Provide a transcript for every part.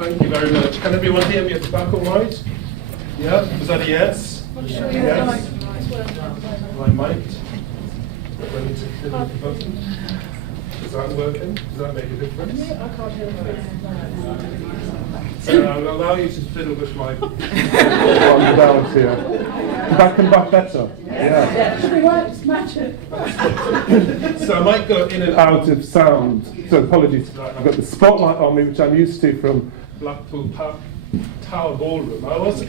Thank you very much. Can everyone hear me at the back all right? Yeah? Was that a yes? Yes? My mic? Do I need to hit the button? Is that working? Does that make a difference? I can't hear it. So I'll allow you to fiddle with my bells here. That come back better. Yeah. So I might go in and out of sound. So apologies. I've got the spotlight on me, which I'm used to from Blackpool Tower Ballroom. I was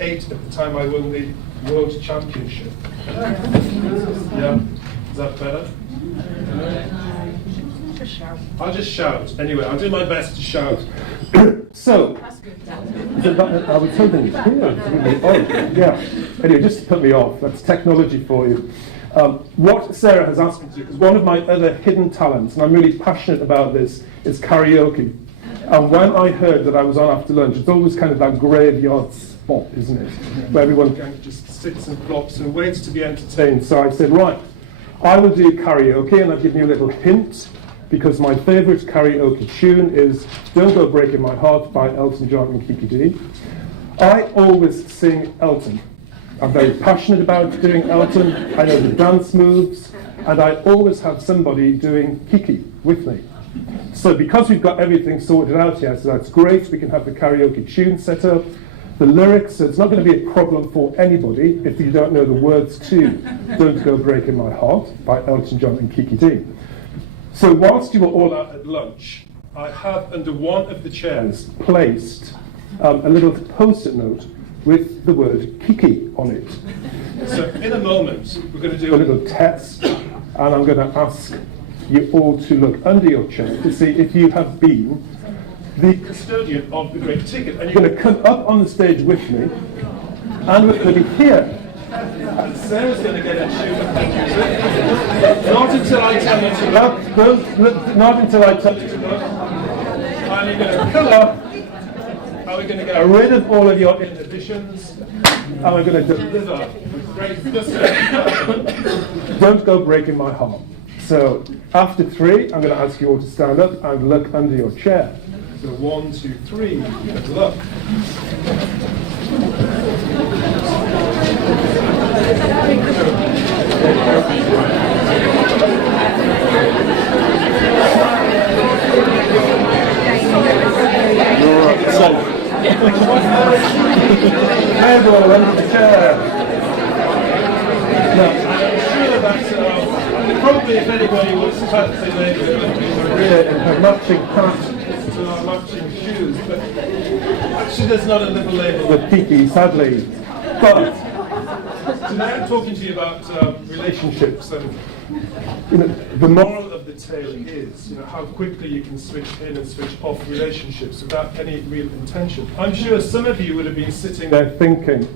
8 at the time I won the World Championship. Yeah? Is that better? I'll just shout. Anyway, I'll do my best to shout. So I was hoping it's here. Oh, yeah. Anyway, just to put me off, that's technology for you. What Sarah has asked me to do, because one of my other hidden talents, and I'm really passionate about this, is karaoke. And when I heard that I was on after lunch, it's always kind of that graveyard spot, isn't it? Where everyone kind of just sits and flops and waits to be entertained. So I said, right, I will do karaoke, and I've given you a little hint, because my favourite karaoke tune is Don't Go Breaking My Heart by Elton John and Kiki D. I always sing Elton. I'm very passionate about doing Elton. I know the dance moves, and I always have somebody doing Kiki with me. So because we've got everything sorted out here, so that's great, we can have the karaoke tune set up. The lyrics, so it's not going to be a problem for anybody if you don't know the words to Don't Go Breaking My Heart by Elton John and Kiki D. So whilst you were all out at lunch, I have under one of the chairs placed a little post-it note with the word Kiki on it. So in a moment, we're going to do a little test, and I'm going to ask you all to look under your chair to see if you have been the custodian of the great ticket. And you're going to come up on the stage with me, and we're going to be here. And Sarah's going to get a tune. Not until I tell you to look. Not until I tell you to look. And you're going to come up, and we're going to get rid of all of your inhibitions, and we're going to deliver with great gusto. Don't Go Breaking My Heart. So after 3, I'm going to ask you all to stand up and look under your chair. So 1, 2, 3, look. Everyone under the chair. Now, I'm sure that probably if anybody was fancy lady, it would be Maria in her matching hat to our matching shoes. But actually, there's not a little label with Kiki, sadly. But today I'm talking to you about relationships, and the moral of the tale is how quickly you can switch in and switch off relationships without any real intention. I'm sure some of you would have been sitting there thinking,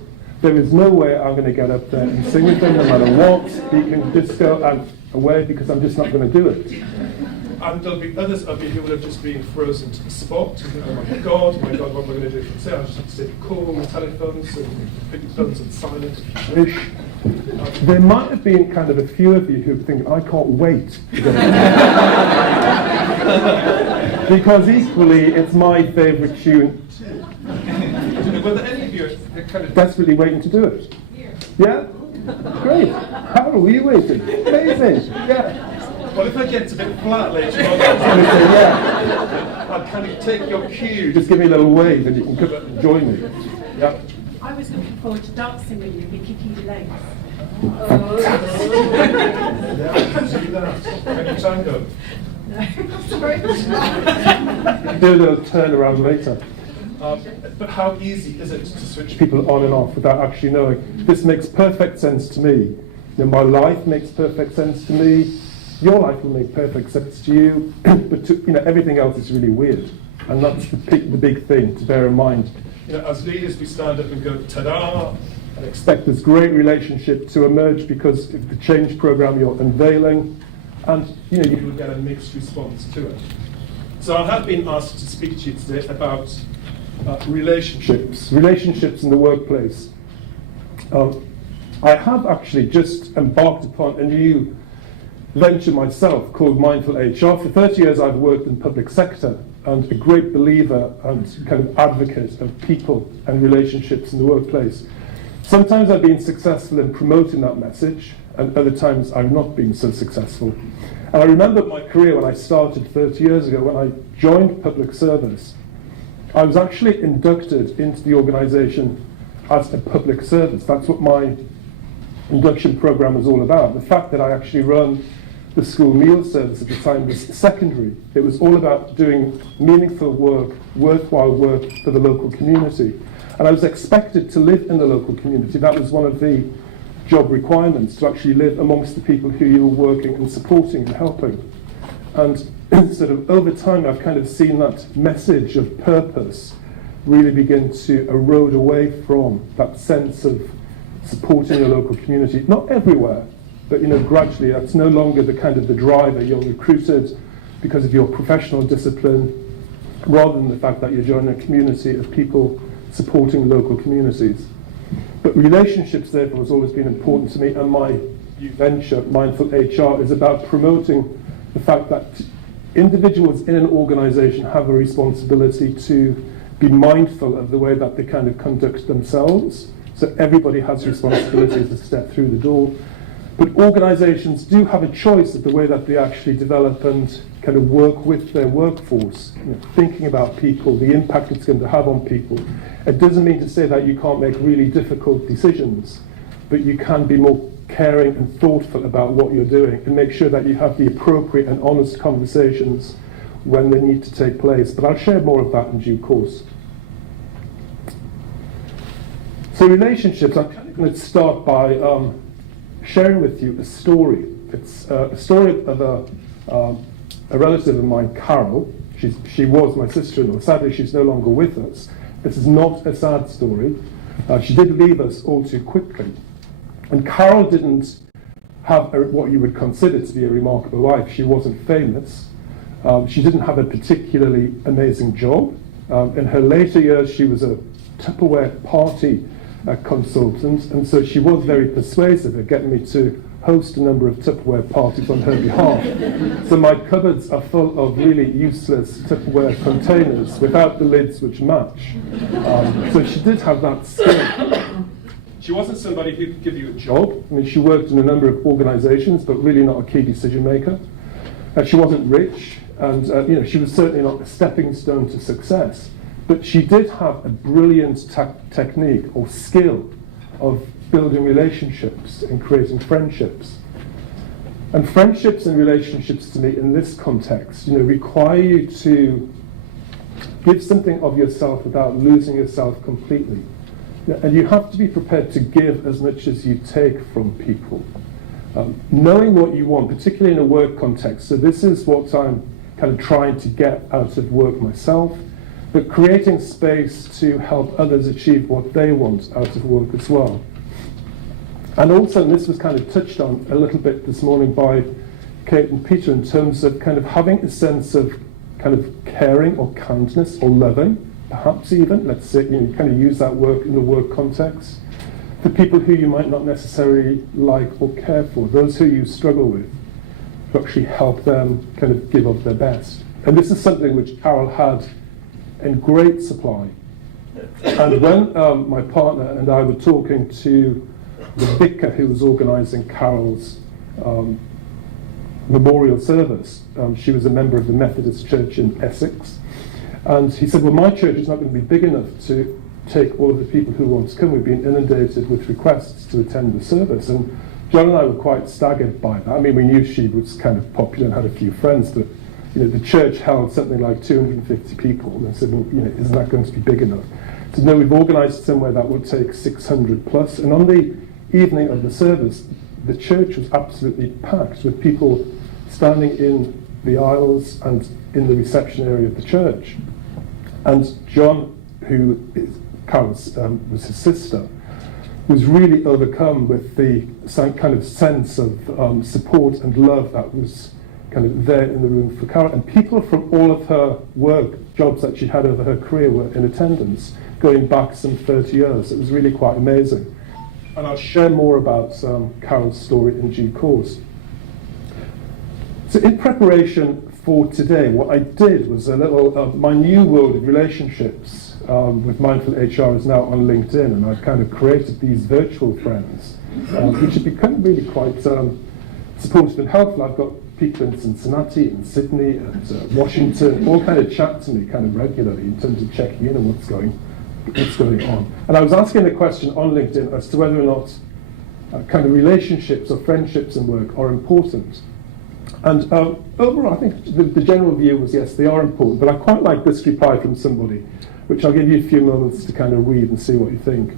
there is no way I'm going to get up there and sing with him no matter what. He can just go away because I'm just not going to do it. And there'll be others of you who will have just been frozen to the spot. Oh my God, what am I going to do? Say, I'll just have to stay cool on the telephones and put your phones on silent if you wish. There might have been kind of a few of you who think, I can't wait to go. Because equally, it's my favourite tune. Were there any of you are kind of desperately waiting to do it? Yeah? Great. How are we waiting? Amazing. Yeah. Well, if it gets a bit flat later on, I'll kind of take your cue. Just give me a little wave and you can come up and join me. Yeah. I was looking forward to dancing with you with Kiki legs. Fantastic. Yeah, I can see that. Can you tango? No, sorry. Do a little turn around later. But how easy is it to switch people on and off without actually knowing? This makes perfect sense to me. My life makes perfect sense to me. Your life will make perfect sense to you, but everything else is really weird, and that's the big thing to bear in mind. As leaders, we stand up and go ta-da, and expect this great relationship to emerge because of the change program you're unveiling, and you will get a mixed response to it. So I have been asked to speak to you today about relationships in the workplace. I have actually just embarked upon a new venture myself called Mindful HR. For 30 years I've worked in public sector, and a great believer and kind of advocate of people and relationships in the workplace. Sometimes I've been successful in promoting that message, and other times I've not been so successful. And I remember my career when I started 30 years ago, when I joined public service. I was actually inducted into the organisation as a public service. That's what my induction programme was all about. The fact that I actually run the school meal service at the time was secondary. It was all about doing meaningful work, worthwhile work for the local community. And I was expected to live in the local community. That was one of the job requirements, to actually live amongst the people who you were working and supporting and helping. And sort of over time, I've kind of seen that message of purpose really begin to erode away from that sense of supporting the local community. Not everywhere, but gradually that's no longer the kind of the driver. You're recruited because of your professional discipline, rather than the fact that you're joining a community of people supporting local communities. But relationships, therefore, has always been important to me, and my new venture, Mindful HR, is about promoting the fact that individuals in an organisation have a responsibility to be mindful of the way that they kind of conduct themselves. So everybody has responsibilities to step through the door. But organisations do have a choice of the way that they actually develop and kind of work with their workforce, thinking about people, the impact it's going to have on people. It doesn't mean to say that you can't make really difficult decisions, but you can be more caring and thoughtful about what you're doing and make sure that you have the appropriate and honest conversations when they need to take place. But I'll share more of that in due course. So relationships, I'm kind of going to start by sharing with you a story. It's a story of a relative of mine, Carol. She was my sister-in-law. Sadly, she's no longer with us. This is not a sad story. She did leave us all too quickly. And Carol didn't have what you would consider to be a remarkable life. She wasn't famous. She didn't have a particularly amazing job. In her later years, she was a Tupperware party consultant, and so she was very persuasive at getting me to host a number of Tupperware parties on her behalf. So my cupboards are full of really useless Tupperware containers without the lids which match. So she did have that skill. She wasn't somebody who could give you a job. I mean, she worked in a number of organisations, but really not a key decision maker. She wasn't rich, and she was certainly not a stepping stone to success. But she did have a brilliant technique or skill of building relationships and creating friendships. And friendships and relationships, to me, in this context, require you to give something of yourself without losing yourself completely. And you have to be prepared to give as much as you take from people. Knowing what you want, particularly in a work context. So this is what I'm kind of trying to get out of work myself, but creating space to help others achieve what they want out of work as well. And also, and this was kind of touched on a little bit this morning by Kate and Peter, in terms of kind of having a sense of kind of caring or kindness or loving, perhaps even, let's say, kind of use that work in the work context, for people who you might not necessarily like or care for, those who you struggle with, to actually help them kind of give up their best. And this is something which Carol had in great supply. And when my partner and I were talking to the vicar who was organising Carol's memorial service, she was a member of the Methodist Church in Essex, and he said, well, my church is not going to be big enough to take all of the people who want to come. We've been inundated with requests to attend the service. And John and I were quite staggered by that. I mean, we knew she was kind of popular and had a few friends, but the church held something like 250 people. And I said, well, isn't that going to be big enough? So no, we've organised somewhere that would take 600 plus. And on the evening of the service, the church was absolutely packed with people standing in the aisles and in the reception area of the church. And John, who is Carol's, was his sister, was really overcome with the kind of sense of support and love that was kind of there in the room for Carol. And people from all of her work, jobs that she had over her career, were in attendance, going back some 30 years. It was really quite amazing. And I'll share more about Carol's story in due course. So in preparation for today, what I did was a little, my new world of relationships with Mindful HR is now on LinkedIn, and I've kind of created these virtual friends, which have become really quite supportive and helpful. I've got people in Cincinnati and Sydney and Washington all kind of chat to me kind of regularly in terms of checking in on what's going on. And I was asking a question on LinkedIn as to whether or not kind of relationships or friendships in work are important. And overall, I think the general view was yes, they are important. But I quite like this reply from somebody, which I'll give you a few moments to kind of read and see what you think.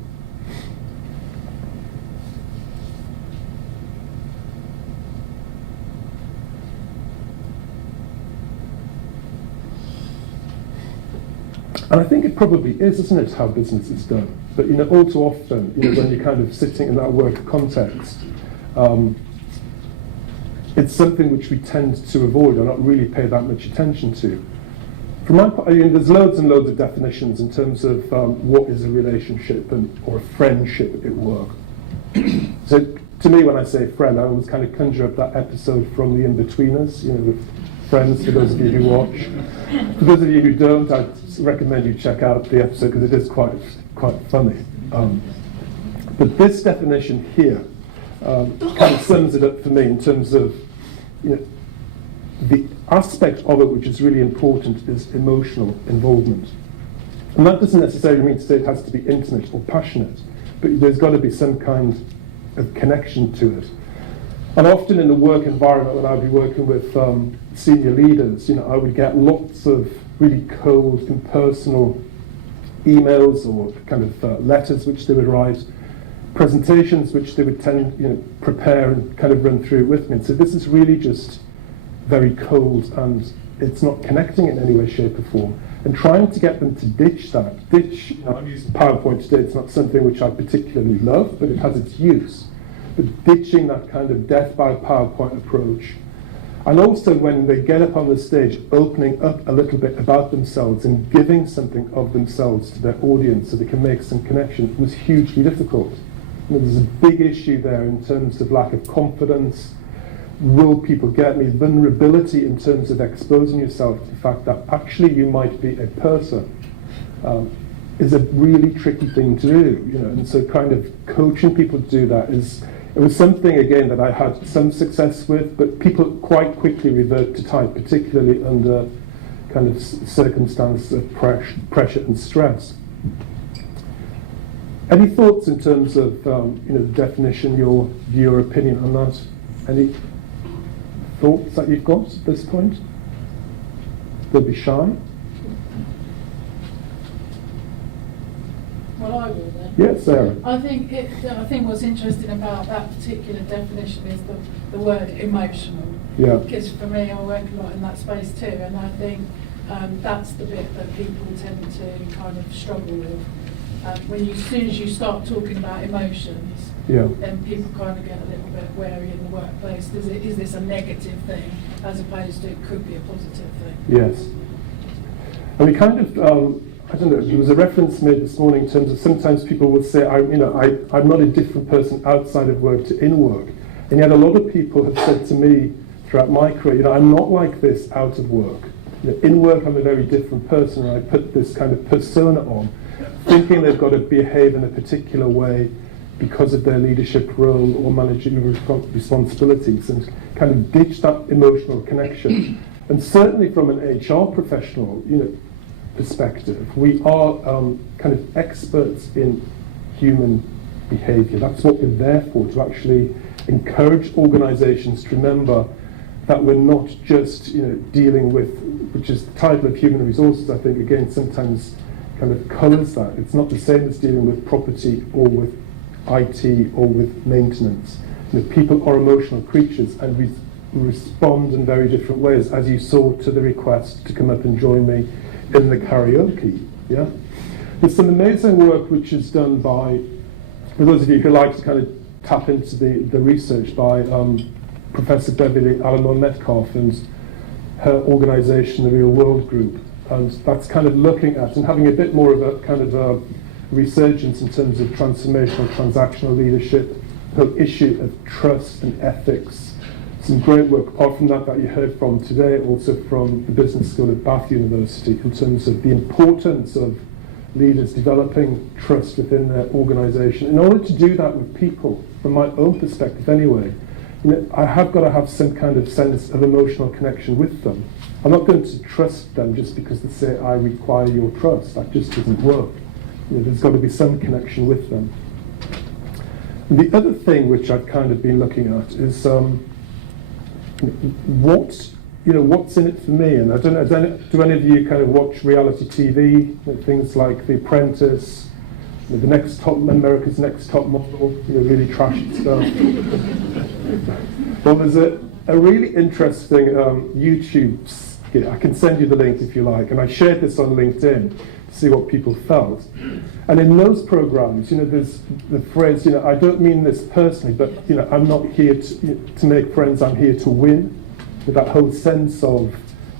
And I think it probably is, isn't it, how business is done? But all too often, when you're kind of sitting in that work context, it's something which we tend to avoid or not really pay that much attention to. From my part, there's loads and loads of definitions in terms of what is a relationship or a friendship at work. So to me, when I say friend, I always kind of conjure up that episode from The In-Betweeners, with Friends, for those of you who watch. For those of you who don't, I'd recommend you check out the episode because it is quite funny. But this definition here kind of sums it up for me in terms of the aspect of it which is really important is emotional involvement. And that doesn't necessarily mean to say it has to be intimate or passionate, but there's got to be some kind of connection to it. And often in the work environment, when I'd be working with senior leaders, I would get lots of really cold, impersonal emails or kind of letters which they would write, presentations which they would prepare and kind of run through with me. And so this is really just very cold, and it's not connecting in any way, shape or form. And trying to get them to ditch that. I'm using PowerPoint today, it's not something which I particularly love, but it has its use. But ditching that kind of death by PowerPoint approach. And also when they get up on the stage, opening up a little bit about themselves and giving something of themselves to their audience so they can make some connection was hugely difficult. There's a big issue there in terms of lack of confidence. Will people get me? Vulnerability in terms of exposing yourself to the fact that actually you might be a person is a really tricky thing to do. And so kind of coaching people to do that it was something, again, that I had some success with, but people quite quickly revert to type, particularly under kind of circumstances of pressure and stress. Any thoughts in terms of the definition, your opinion on that? Any thoughts that you've got at this point? Don't be shy. Well, I will then. Yes, Sarah. I think what's interesting about that particular definition is the word emotional. Yeah. Because for me, I work a lot in that space too, and I think that's the bit that people tend to kind of struggle with. As soon as you start talking about emotions, then people kind of get a little bit wary in the workplace. Is this a negative thing, as opposed to it could be a positive thing? Yes. And we kind of, I don't know, there was a reference made this morning in terms of sometimes people will say, I'm not a different person outside of work to in work. And yet a lot of people have said to me throughout my career, I'm not like this out of work. In work, I'm a very different person, and I put this kind of persona on, thinking they've got to behave in a particular way because of their leadership role or managerial responsibilities, and kind of ditch that emotional connection. And certainly from an HR professional, perspective, we are kind of experts in human behavior. That's what we're there for, to actually encourage organizations to remember that we're not just dealing with, which is the title of human resources, I think, again, sometimes kind of colours that. It's not the same as dealing with property or with IT or with maintenance. People are emotional creatures, and we respond in very different ways, as you saw to the request to come up and join me in the karaoke. Yeah, there's some amazing work which is done by, for those of you who like to kind of tap into the research, by Professor Beverly Alamo Metcalf and her organisation, the Real World Group, and that's kind of looking at and having a bit more of a kind of a resurgence in terms of transformational transactional leadership, the issue of trust and ethics, some great work, apart from that you heard from today, also from the Business School at Bath University, in terms of the importance of leaders developing trust within their organisation. In order to do that with people, from my own perspective anyway, I have got to have some kind of sense of emotional connection with them. I'm not going to trust them just because they say, I require your trust. That just doesn't work. There's got to be some connection with them. And the other thing which I've kind of been looking at is what's in it for me? And I don't know, do any of you kind of watch reality TV, things like The Apprentice, America's Next Top Model, really trashy stuff. Well, there's a really interesting YouTube skit. I can send you the link if you like, and I shared this on LinkedIn to see what people felt. And in those programs, there's the phrase, I don't mean this personally, but I'm not here to make friends. I'm here to win. With that whole sense of,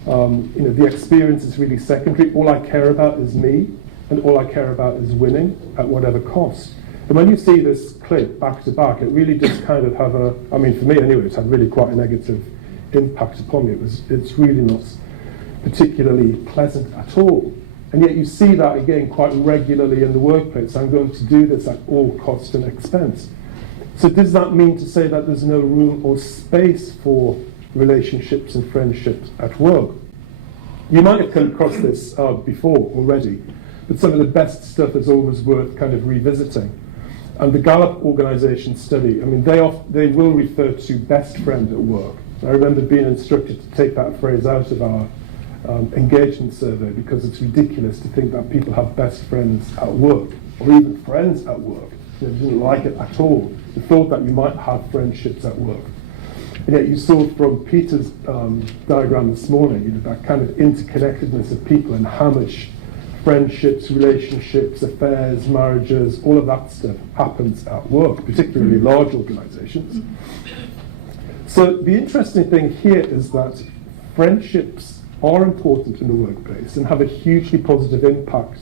the experience is really secondary. All I care about is me, and all I care about is winning at whatever cost. And when you see this clip back to back, it really does kind of have for me anyway, it's had really quite a negative impact upon me. It's really not particularly pleasant at all. And yet you see that again quite regularly in the workplace. I'm going to do this at all cost and expense. So does that mean to say that there's no room or space for relationships and friendships at work? You might have come across this before already, but some of the best stuff is always worth kind of revisiting. And the Gallup organisation study, they will refer to best friend at work. I remember being instructed to take that phrase out of our engagement survey because it's ridiculous to think that people have best friends at work, or even friends at work. They didn't like it at all. They thought that you might have friendships at work. And yet you saw from Peter's diagram this morning, that kind of interconnectedness of people and how much friendships, relationships, affairs, marriages, all of that stuff happens at work, particularly large organisations. So the interesting thing here is that friendships are important in the workplace and have a hugely positive impact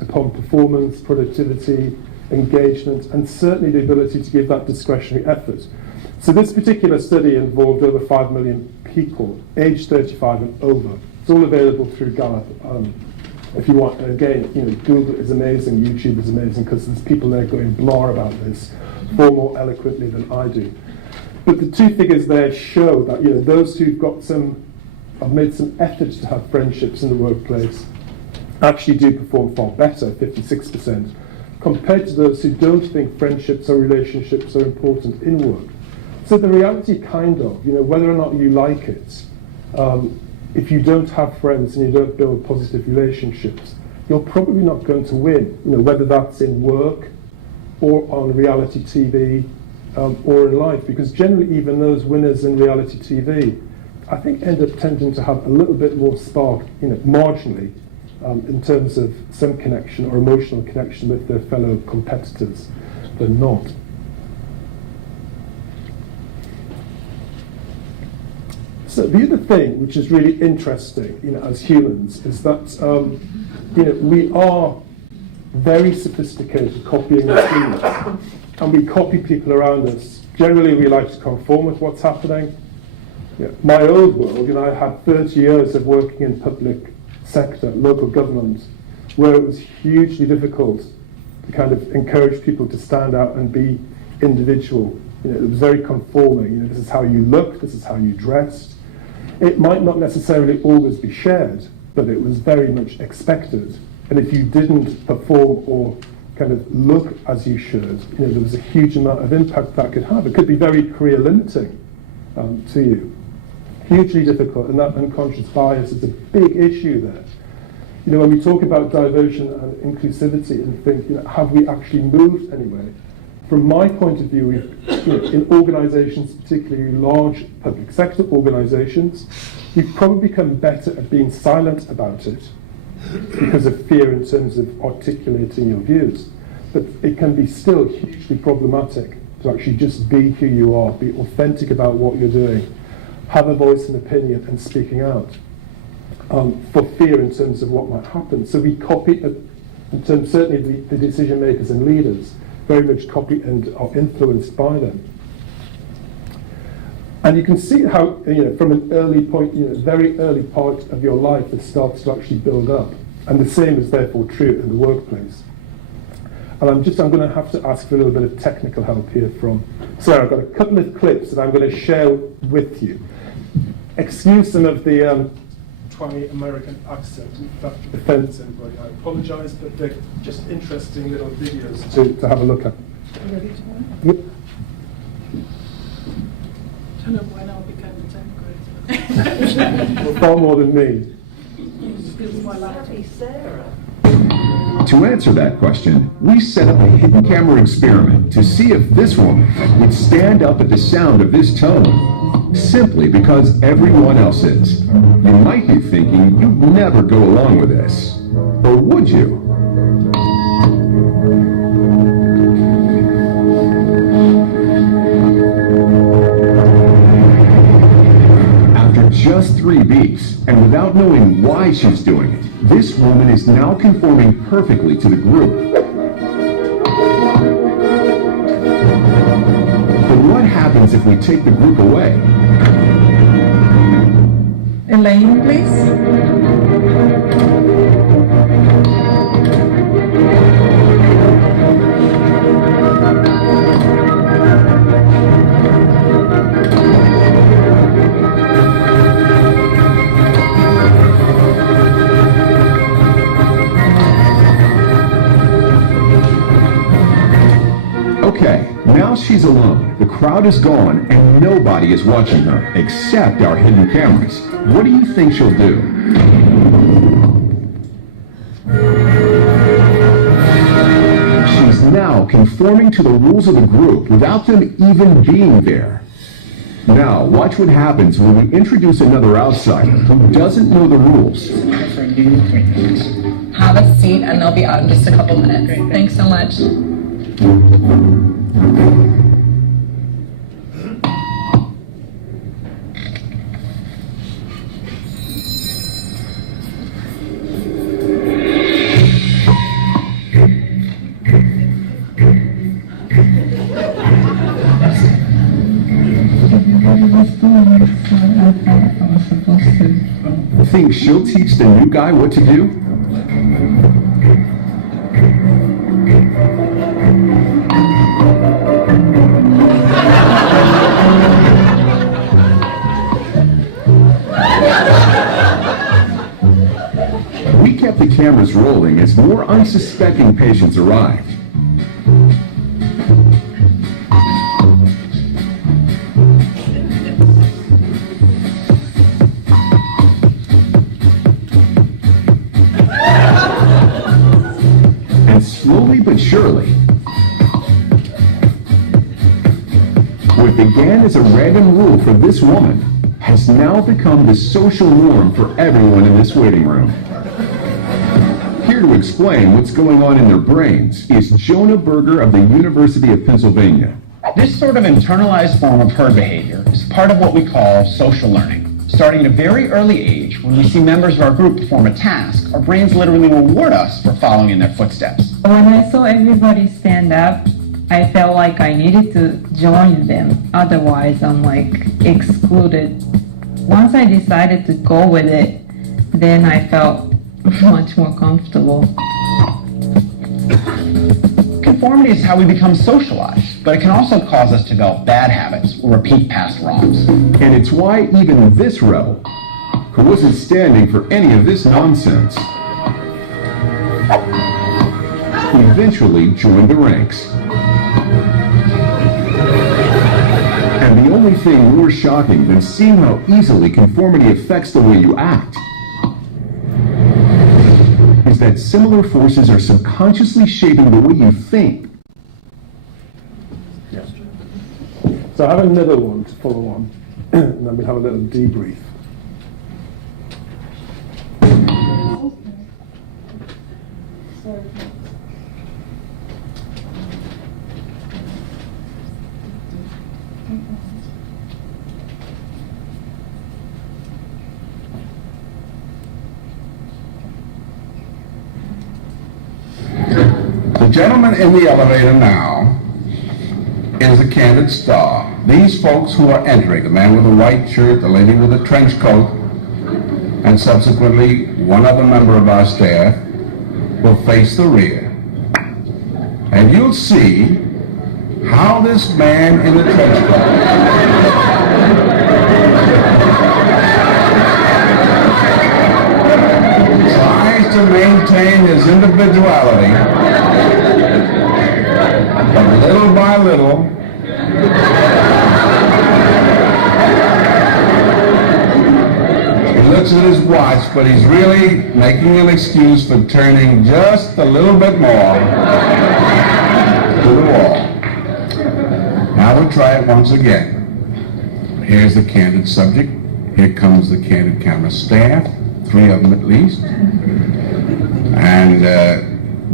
upon performance, productivity, engagement, and certainly the ability to give that discretionary effort. So this particular study involved over 5 million people, aged 35 and over. It's all available through Gallup. If you want, again, Google is amazing, YouTube is amazing, because there's people there going blah about this far more eloquently than I do. But the two figures there show that those who've have made some effort to have friendships in the workplace actually do perform far better, 56%, compared to those who don't think friendships or relationships are important in work. So the reality kind of, whether or not you like it, if you don't have friends and you don't build positive relationships, you're probably not going to win, whether that's in work or on reality TV or in life, because generally even those winners in reality TV, I think end up tending to have a little bit more spark, marginally, in terms of some connection or emotional connection with their fellow competitors than not. So the other thing which is really interesting, as humans, is that we are very sophisticated copying machines, and we copy people around us. Generally, we like to conform with what's happening. My old world, I had 30 years of working in public sector, local government, where it was hugely difficult to kind of encourage people to stand out and be individual. It was very conforming. This is how you look, this is how you dressed. It might not necessarily always be shared, but it was very much expected. And if you didn't perform or kind of look as you should, there was a huge amount of impact that could have. It could be very career limiting to you. Hugely difficult, and that unconscious bias is a big issue there. When we talk about diversion and inclusivity and think, have we actually moved anywhere? From my point of view, in organisations, particularly large public sector organisations, we've probably become better at being silent about it because of fear in terms of articulating your views. But it can be still hugely problematic to actually just be who you are, be authentic about what you're doing, have a voice and opinion and speaking out, for fear in terms of what might happen. So we copy, in terms certainly the decision makers and leaders, very much copy and are influenced by them. And you can see how, from an early point, very early part of your life, it starts to actually build up. And the same is therefore true in the workplace. And I'm going to have to ask for a little bit of technical help here from Sarah. I've got a couple of clips that I'm going to share with you. Excuse some of the twang American accent. If that offends anybody, I apologise, but they're just interesting little videos to have a look at. Ready to go? Yep. I don't know when I'll become a 10th grader. Well, far more than me. This is my laptop. To answer that question, we set up a hidden camera experiment to see if this woman would stand up at the sound of this tone, simply because everyone else is. You might be thinking you'd never go along with this. Or would you? After just 3 beats, and without knowing why she's doing it, this woman is now conforming perfectly to the group. But what happens if we take the group away? Elaine, please. Okay, now she's alone. The crowd is gone and nobody is watching her, except our hidden cameras. What do you think she'll do? She's now conforming to the rules of the group without them even being there. Now, watch what happens when we introduce another outsider who doesn't know the rules. Have a seat and they'll be out in just a couple minutes. Thanks so much. Think she'll teach the new guy what to do? We kept the cameras rolling as more unsuspecting patients arrived. And slowly but surely, what began as a random rule for this woman has now become the social norm for everyone in this waiting room. Here to explain what's going on in their brains is Jonah Berger of the University of Pennsylvania. This sort of internalized form of herd behavior is part of what we call social learning. Starting at a very early age, when we see members of our group perform a task, our brains literally reward us for following in their footsteps. When I saw everybody stand up, I felt like I needed to join them. Otherwise, I'm excluded. Once I decided to go with it, then I felt much more comfortable. Conformity is how we become socialized, but it can also cause us to develop bad habits or repeat past wrongs. And it's why even this rebel, who wasn't standing for any of this nonsense, eventually joined the ranks. And the only thing more shocking than seeing how easily conformity affects the way you act is that similar forces are subconsciously shaping the way you think. Yeah. So I have another one to follow on, and then we'll have a little debrief. The gentleman in the elevator now is a candid star these folks who are entering, the man with the white shirt, the lady with the trench coat, and subsequently one other member of our staff, will face the rear. And you'll see how this man in the trench coat tries to maintain his individuality, but little by little, he looks at his watch, but he's really making an excuse for turning just a little bit more to the wall. Now we'll try it once again. Here's the candid subject. Here comes the candid camera staff, 3 of them at least. And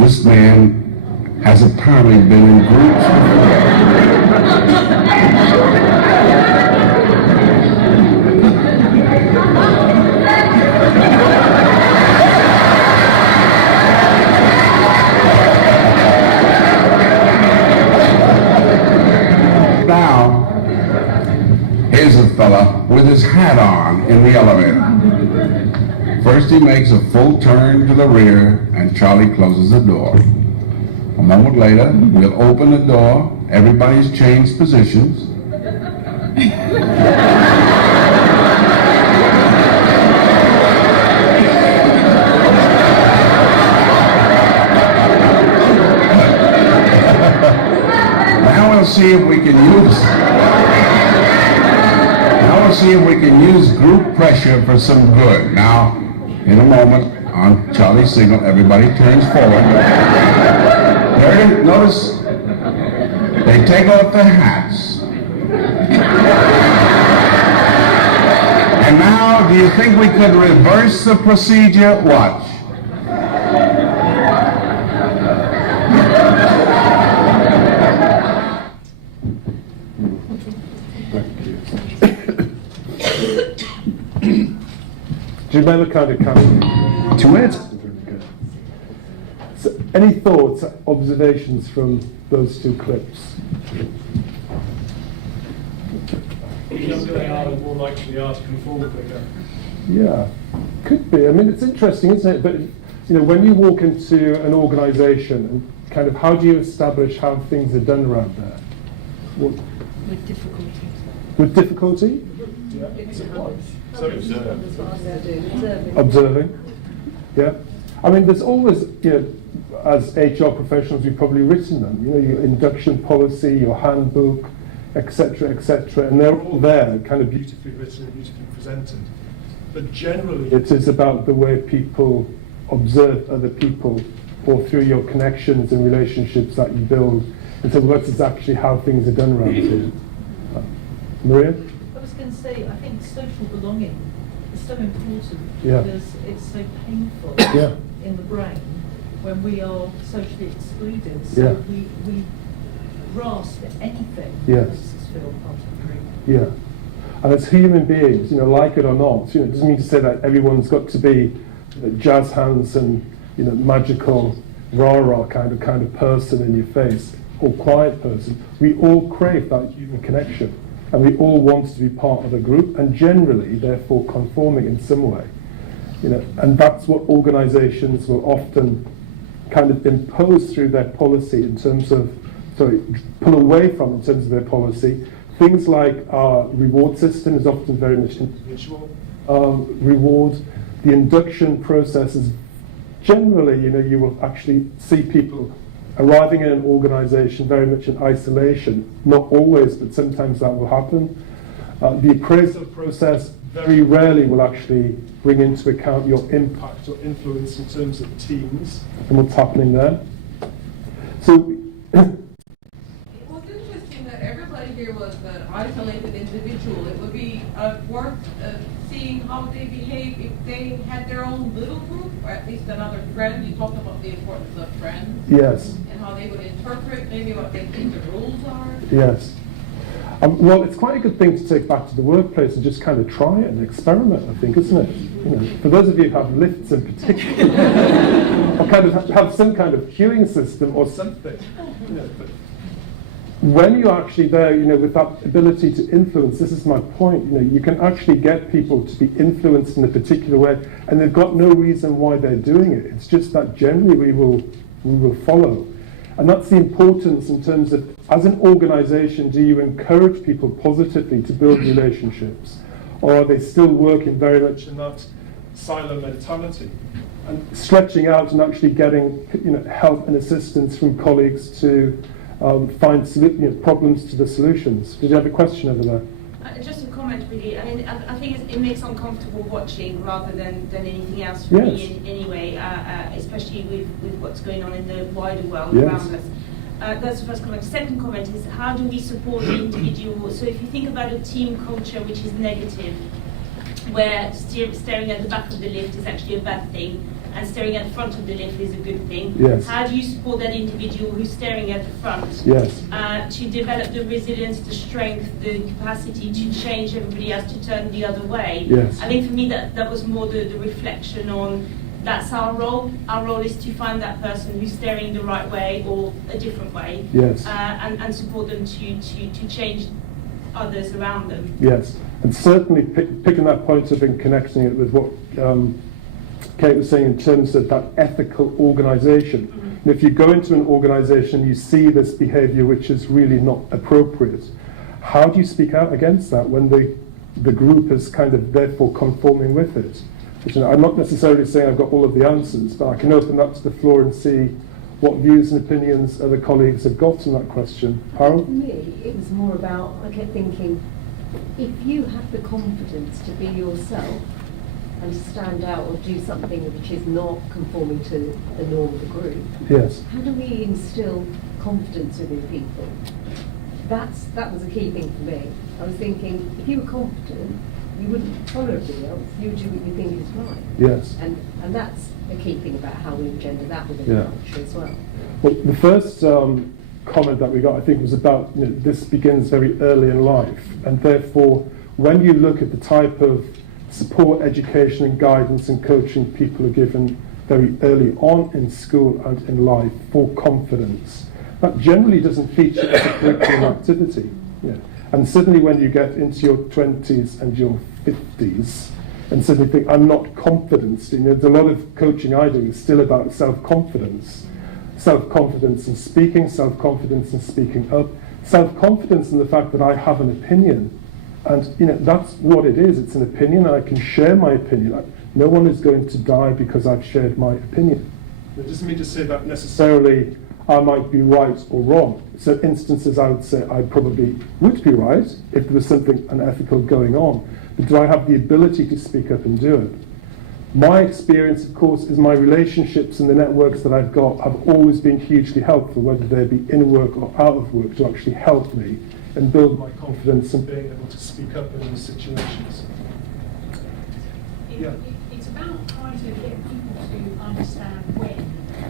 this man has apparently been in groups before. Now, here's a fella with his hat on in the elevator. First he makes a full turn to the rear and Charlie closes the door. A moment later, we'll open the door, everybody's changed positions. Now we'll see if we can use group pressure for some good. Now, in a moment, on Charlie's signal, everybody turns forward. There, notice they take off their hats. And now, do you think we could reverse the procedure? Watch. Do you remember kind of coming? 2 minutes. So any thoughts, observations from those 2 clips? The younger they are, the more likely they are to conform quicker. Yeah, could be. I mean, it's interesting, isn't it? But when you walk into an organisation, kind of how do you establish how things are done around there? With difficulty. With difficulty? Yeah. So Observing. Yeah. I mean, there's always, as HR professionals, you've probably written them. Your induction policy, your handbook, etc., etc., and they're all there, kind of beautifully written and beautifully presented. But generally, it is about the way people observe other people, or through your connections and relationships that you build. And so that's exactly how things are done around here. Maria? I was going to say, I think social belonging is so important Yeah. because it's so painful Yeah. in the brain when we are socially excluded. So Yeah. we grasp anything Yes. that makes us feel part of the group. Yeah. And as human beings, like it or not, it doesn't mean to say that everyone's got to be jazz hands and magical rah-rah kind of person in your face, or quiet person. We all crave that human connection, and we all want to be part of a group, and generally, therefore, conforming in some way. And that's what organisations will often kind of impose through their policy in terms of, pull away from in terms of their policy. Things like our reward system is often very much individual reward. The induction process is generally, you will actually see people arriving in an organisation very much in isolation. Not always, but sometimes that will happen. The appraisal process very rarely will actually bring into account your impact or influence in terms of teams and what's happening there. So. It was interesting that everybody here was an isolated individual. It would be worth seeing how they behave if they had their own little group, or at least another friend. You talked about the importance of friends. Yes. And how they would interpret maybe what they think the rules are. Yes. Well, it's quite a good thing to take back to the workplace and just kind of try it and experiment, I think, isn't it? For those of you who have lifts in particular, or kind of have some kind of queuing system or something. when you're actually there, with that ability to influence, this is my point, you can actually get people to be influenced in a particular way, and they've got no reason why they're doing it. It's just that generally we will follow. And that's the importance in terms of, as an organisation, do you encourage people positively to build relationships? Or are they still working very much in that silo mentality? And stretching out and actually getting help and assistance from colleagues to find problems to the solutions. Did you have a question over there? Just a comment, really. I mean, I think it makes uncomfortable watching rather than anything else for me anyway, especially with what's going on in the wider world around us. That's the first comment. Second comment is, how do we support the individual? So if you think about a team culture which is negative, where staring at the back of the lift is actually a bad thing, and staring at the front of the lift is a good thing. Yes. How do you support that individual who's staring at the front? Yes. To develop the resilience, the strength, the capacity to change everybody else to turn the other way. Yes. I think for me that was more the reflection on, that's our role. Our role is to find that person who's staring the right way or a different way. Yes. And support them to change others around them. Yes. And certainly picking that point up and connecting it with what Kate was saying in terms of that ethical organisation. Mm-hmm. And if you go into an organisation, you see this behaviour which is really not appropriate. How do you speak out against that when the group is kind of therefore conforming with it? Which, I'm not necessarily saying I've got all of the answers, but I can open that to the floor and see what views and opinions other colleagues have got on that question. Harold? For me, it was more about, I kept thinking, if you have the confidence to be yourself and stand out or do something which is not conforming to the norm of the group, yes. How do we instill confidence within people? That was a key thing for me. I was thinking, if you were confident, you wouldn't follow everybody else, you would do what you think is right. Yes. And that's the key thing about how we engender that within the culture as well. Well, the first comment that we got, I think, was about this begins very early in life, and therefore, when you look at the type of support, education, and guidance and coaching people are given very early on in school and in life for confidence, that generally doesn't feature as a curriculum activity. Yeah. And suddenly, when you get into your 20s and your 50s, and suddenly think, I'm not confident, there's a lot of coaching I do is still about self-confidence. Self-confidence in speaking, self-confidence in speaking up, self-confidence in the fact that I have an opinion. And that's what it is. It's an opinion, and I can share my opinion. No one is going to die because I've shared my opinion. It doesn't mean to say that necessarily I might be right or wrong. So instances I would say I probably would be right if there was something unethical going on. But do I have the ability to speak up and do it? My experience, of course, is my relationships and the networks that I've got have always been hugely helpful, whether they be in work or out of work, to actually help me and build my confidence in being able to speak up in those situations. It's about trying to get people to understand when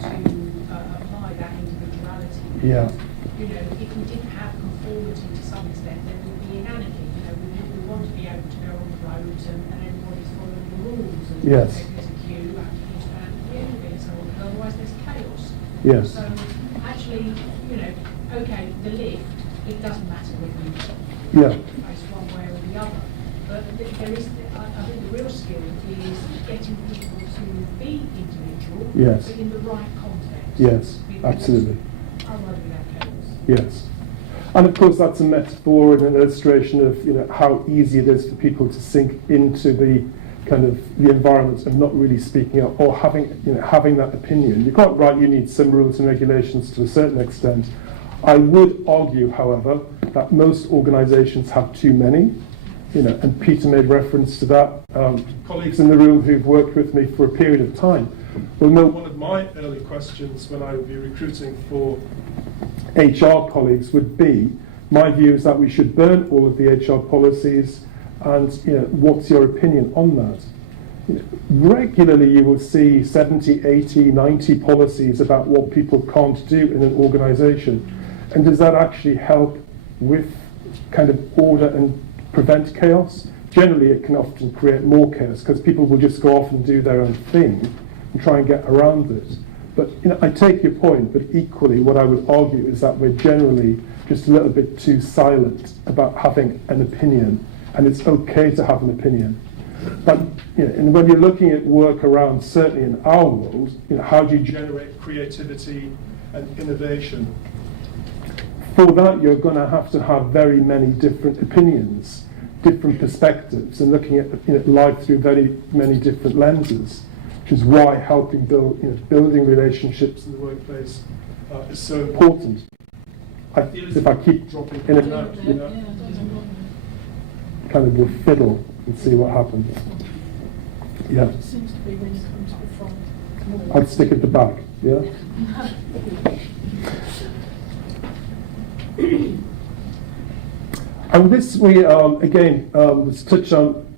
to apply that individuality. Yeah. If we didn't have conformity to some extent, then we'd be in anarchy. We want to be able to go on the roads and everybody's following the rules. And yes. If there's a queue, you stand at the end of it, so otherwise there's chaos. Yes. So actually, okay, the lift, it doesn't matter whether you face one way or the other. But there is, I think the real skill is getting people to be individual, yes. but in the right context. Yes, absolutely. Otherwise we have chaos. Yes. And of course that's a metaphor and an illustration of how easy it is for people to sink into the kind of the environment of not really speaking up or having that opinion. You're quite right, you need some rules and regulations to a certain extent. I would argue, however, that most organisations have too many, and Peter made reference to that. Colleagues in the room who've worked with me for a period of time will know one of my early questions when I would be recruiting for HR colleagues would be, my view is that we should burn all of the HR policies, and what's your opinion on that? Regularly you will see 70, 80, 90 policies about what people can't do in an organisation. And does that actually help with kind of order and prevent chaos? Generally it can often create more chaos because people will just go off and do their own thing and try and get around it. But I take your point, but equally what I would argue is that we're generally just a little bit too silent about having an opinion, and it's okay to have an opinion. But and when you're looking at work around, certainly in our world, how do you generate creativity and innovation? For that, you're going to have very many different opinions, different perspectives, and looking at life through very many different lenses, which is why helping building relationships in the workplace is so important. I feel as if I keep dropping in and out, kind of will fiddle and see what happens. Yeah. It seems to be when you come to the front. I'd stick at the back, yeah? And this was touched on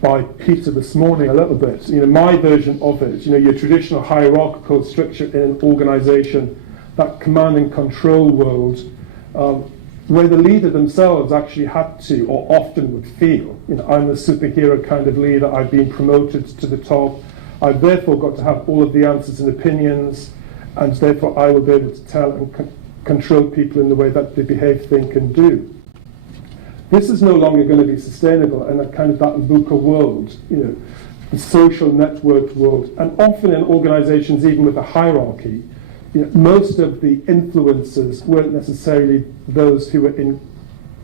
by Peter this morning a little bit. My version of it, your traditional hierarchical structure in an organisation, that command and control world, where the leader themselves actually had to, or often would feel, I'm the superhero kind of leader, I've been promoted to the top, I've therefore got to have all of the answers and opinions, and therefore I will be able to tell and control people in the way that they behave, think, and do. This is no longer going to be sustainable in a kind of that VUCA world, the social networked world, and often in organisations even with a hierarchy, most of the influencers weren't necessarily those who were in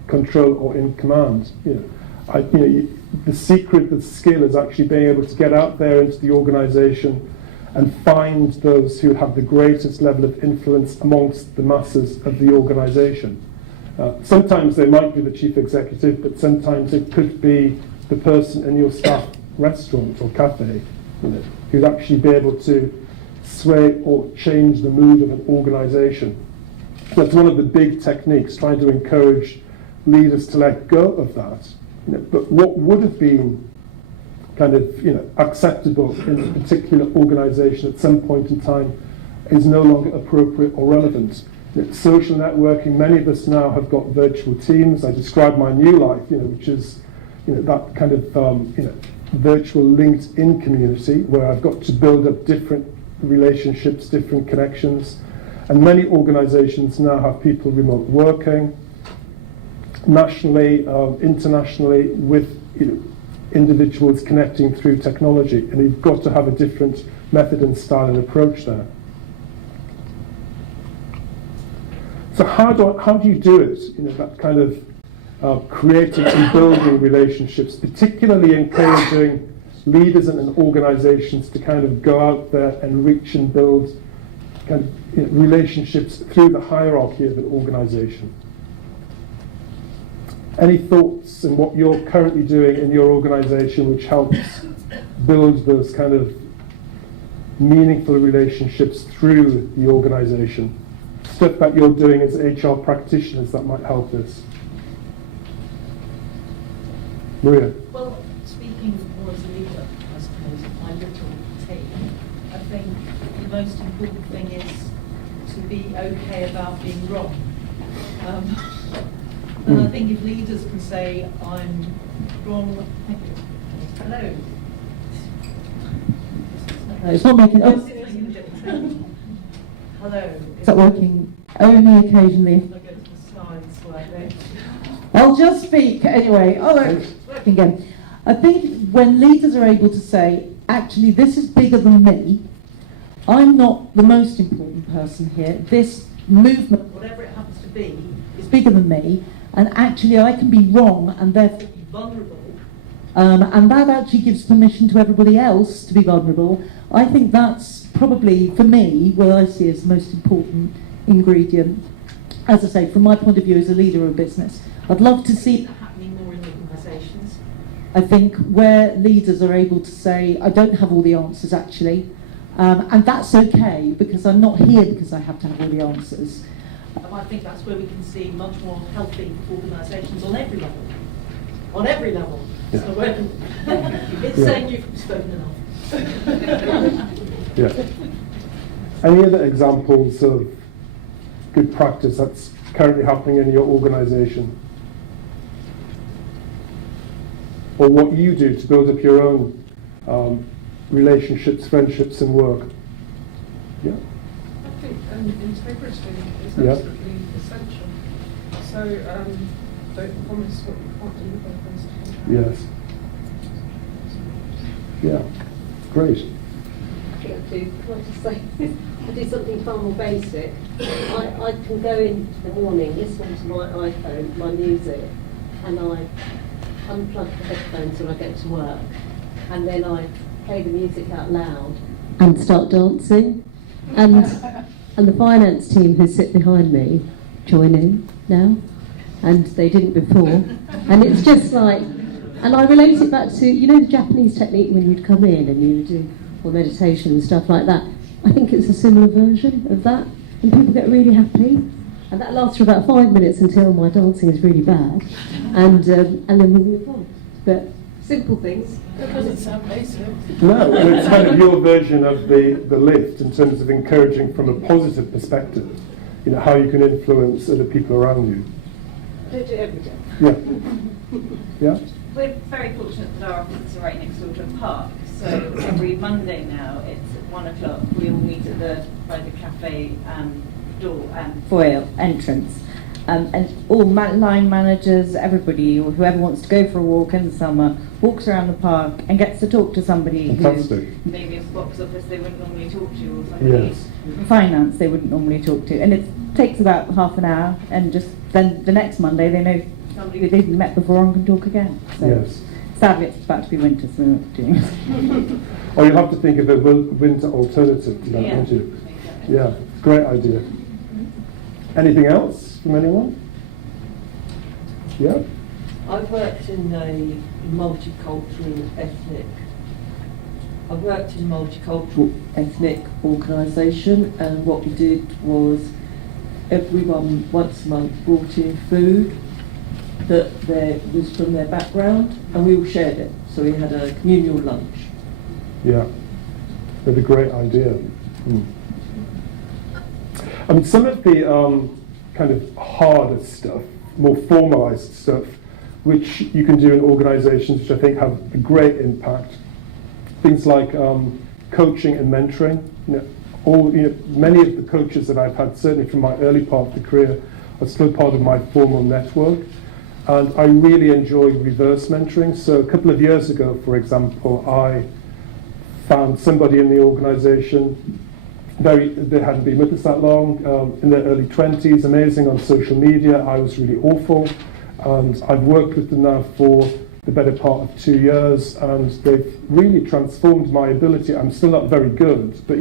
control or in command. The secret, the skill is actually being able to get out there into the organisation and find those who have the greatest level of influence amongst the masses of the organisation. Sometimes they might be the chief executive, but sometimes it could be the person in your staff restaurant or cafe, who'd actually be able to sway or change the mood of an organisation. That's one of the big techniques, trying to encourage leaders to let go of that. But what would have been kind of acceptable in a particular organisation at some point in time is no longer appropriate or relevant. Social networking, many of us now have got virtual teams. I describe my new life, which is that kind of virtual linked-in community where I've got to build up different relationships, different connections. And many organisations now have people remote working, nationally, internationally, with individuals connecting through technology. And you've got to have a different method and style and approach there. So how do you do it? That kind of creating and building relationships, particularly encouraging leaders and organisations to kind of go out there and reach and build kind of relationships through the hierarchy of an organisation. Any thoughts on what you're currently doing in your organisation which helps build those kind of meaningful relationships through the organisation? Stuff that you're doing as HR practitioners that might help this. Maria. Well, speaking more as a leader, I suppose, of my little team, I think the most important thing is to be okay about being wrong. And I think if leaders can say, I'm wrong, thank you. Hello. No, it's not making up. Hello. Is that working? Only occasionally. I go to the slides slightly. I'll just speak anyway. Oh, look, it's working again. I think when leaders are able to say, actually, this is bigger than me, I'm not the most important person here, this movement, whatever it happens to be, is bigger than me, and actually I can be wrong and therefore be vulnerable, and that actually gives permission to everybody else to be vulnerable. I think that's probably, for me, what I see as the most important ingredient. As I say, from my point of view as a leader of a business, I'd love to see that happening more in organisations. I think where leaders are able to say, I don't have all the answers actually, and that's okay, because I'm not here because I have to have all the answers. I think that's where we can see much more healthy organisations on every level. On every level. Yeah. So it's saying you've spoken enough. Yeah. Any other examples of good practice that's currently happening in your organisation? Or what you do to build up your own relationships, friendships and work? Yeah. I think integrity is Yeah. absolutely essential. So, don't promise what you can't deliver based on Yes. Yeah. Great. I do something far more basic. I can go in the morning, listen to my iPhone, my music, and I unplug the headphones when I get to work, and then I play the music out loud and start dancing. And the finance team who sit behind me join in now, and they didn't before. And it's just like, and I relate it back to, you know, the Japanese technique when you'd come in and you would do meditation and stuff like that. I think it's a similar version of that, and people get really happy, and that lasts for about 5 minutes until my dancing is really bad, and then we move on. But simple things. That doesn't sound basic. No, and it's kind of your version of the lift in terms of encouraging from a positive perspective, you know, how you can influence other people around you. Don't do it every day. Yeah. Yeah. We're very fortunate that our offices are right next door to a park, so every Monday now it's at 1 o'clock. We all meet by the cafe door foyer entrance, and all line managers, everybody, or whoever wants to go for a walk in the summer, walks around the park and gets to talk to somebody Fantastic. who maybe a box office they wouldn't normally talk to, or somebody Yes. from finance they wouldn't normally talk to, and it takes about half an hour, and just then the next Monday they know somebody who they've met before and can talk again. So Yes. sadly it's about to be winter, so we're not doing it. Or you'll have to think of a winter alternative to that, Yeah. won't you? Yeah, great idea. Anything else from anyone? Yeah? I've worked in a multicultural ethnic organisation, and what we did was everyone once a month brought in food that was from their background, and we all shared it. So we had a communal lunch. Yeah, that's a great idea. I mean, some of the kind of harder stuff, more formalised stuff, which you can do in organisations which I think have a great impact, things like coaching and mentoring. Many of the coaches that I've had, certainly from my early part of the career, are still part of my formal network. And I really enjoy reverse mentoring. So a couple of years ago, for example, I found somebody in the organisation, they hadn't been with us that long, in their early 20s, amazing on social media. I was really awful. And I've worked with them now for the better part of 2 years, and they've really transformed my ability. I'm still not very good, but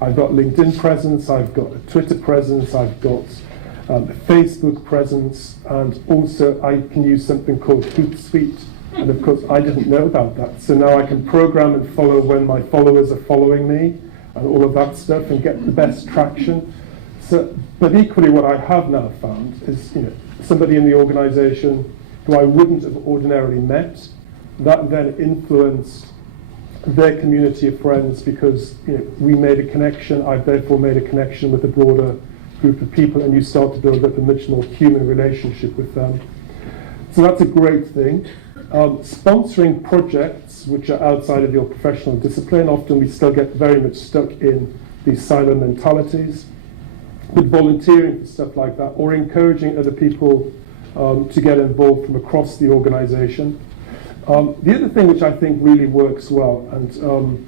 I've got LinkedIn presence, I've got a Twitter presence, I've got a Facebook presence, and also I can use something called Hootsuite. And of course, I didn't know about that. So now I can program and follow when my followers are following me, and all of that stuff, and get the best traction. So, but equally, what I have now found is, somebody in the organisation who I wouldn't have ordinarily met, that then influenced their community of friends because we made a connection. I've therefore made a connection with a broader group of people, and you start to build up a much more human relationship with them. So that's a great thing. Sponsoring projects which are outside of your professional discipline, often we still get very much stuck in these silo mentalities. But volunteering for stuff like that, or encouraging other people to get involved from across the organisation. The other thing which I think really works well, and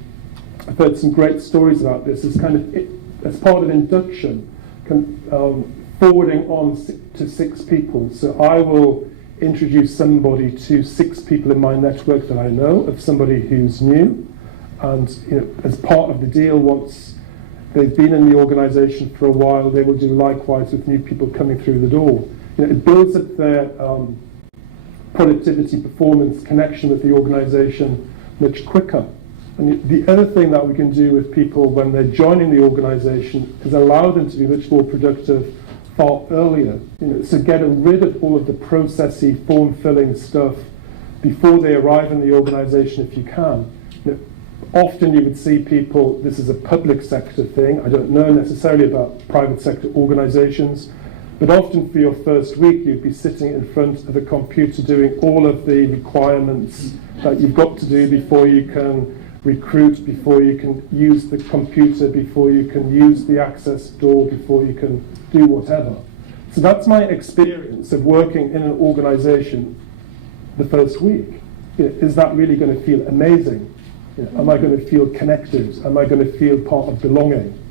I've heard some great stories about this, is kind of as part of induction, forwarding on to 6 people. So I will introduce somebody to 6 people in my network that I know of somebody who's new, and as part of the deal, once they've been in the organisation for a while, they will do likewise with new people coming through the door. It builds up their productivity, performance, connection with the organisation much quicker. And the other thing that we can do with people when they're joining the organisation is allow them to be much more productive far earlier. So getting rid of all of the processy, form-filling stuff before they arrive in the organisation if you can. Often you would see people, this is a public sector thing, I don't know necessarily about private sector organisations, but often for your first week you'd be sitting in front of a computer doing all of the requirements that you've got to do before you can recruit, before you can use the computer, before you can use the access door, before you can do whatever. So that's my experience of working in an organisation the first week. Is that really going to feel amazing? Am I going to feel connected? Am I going to feel part of belonging?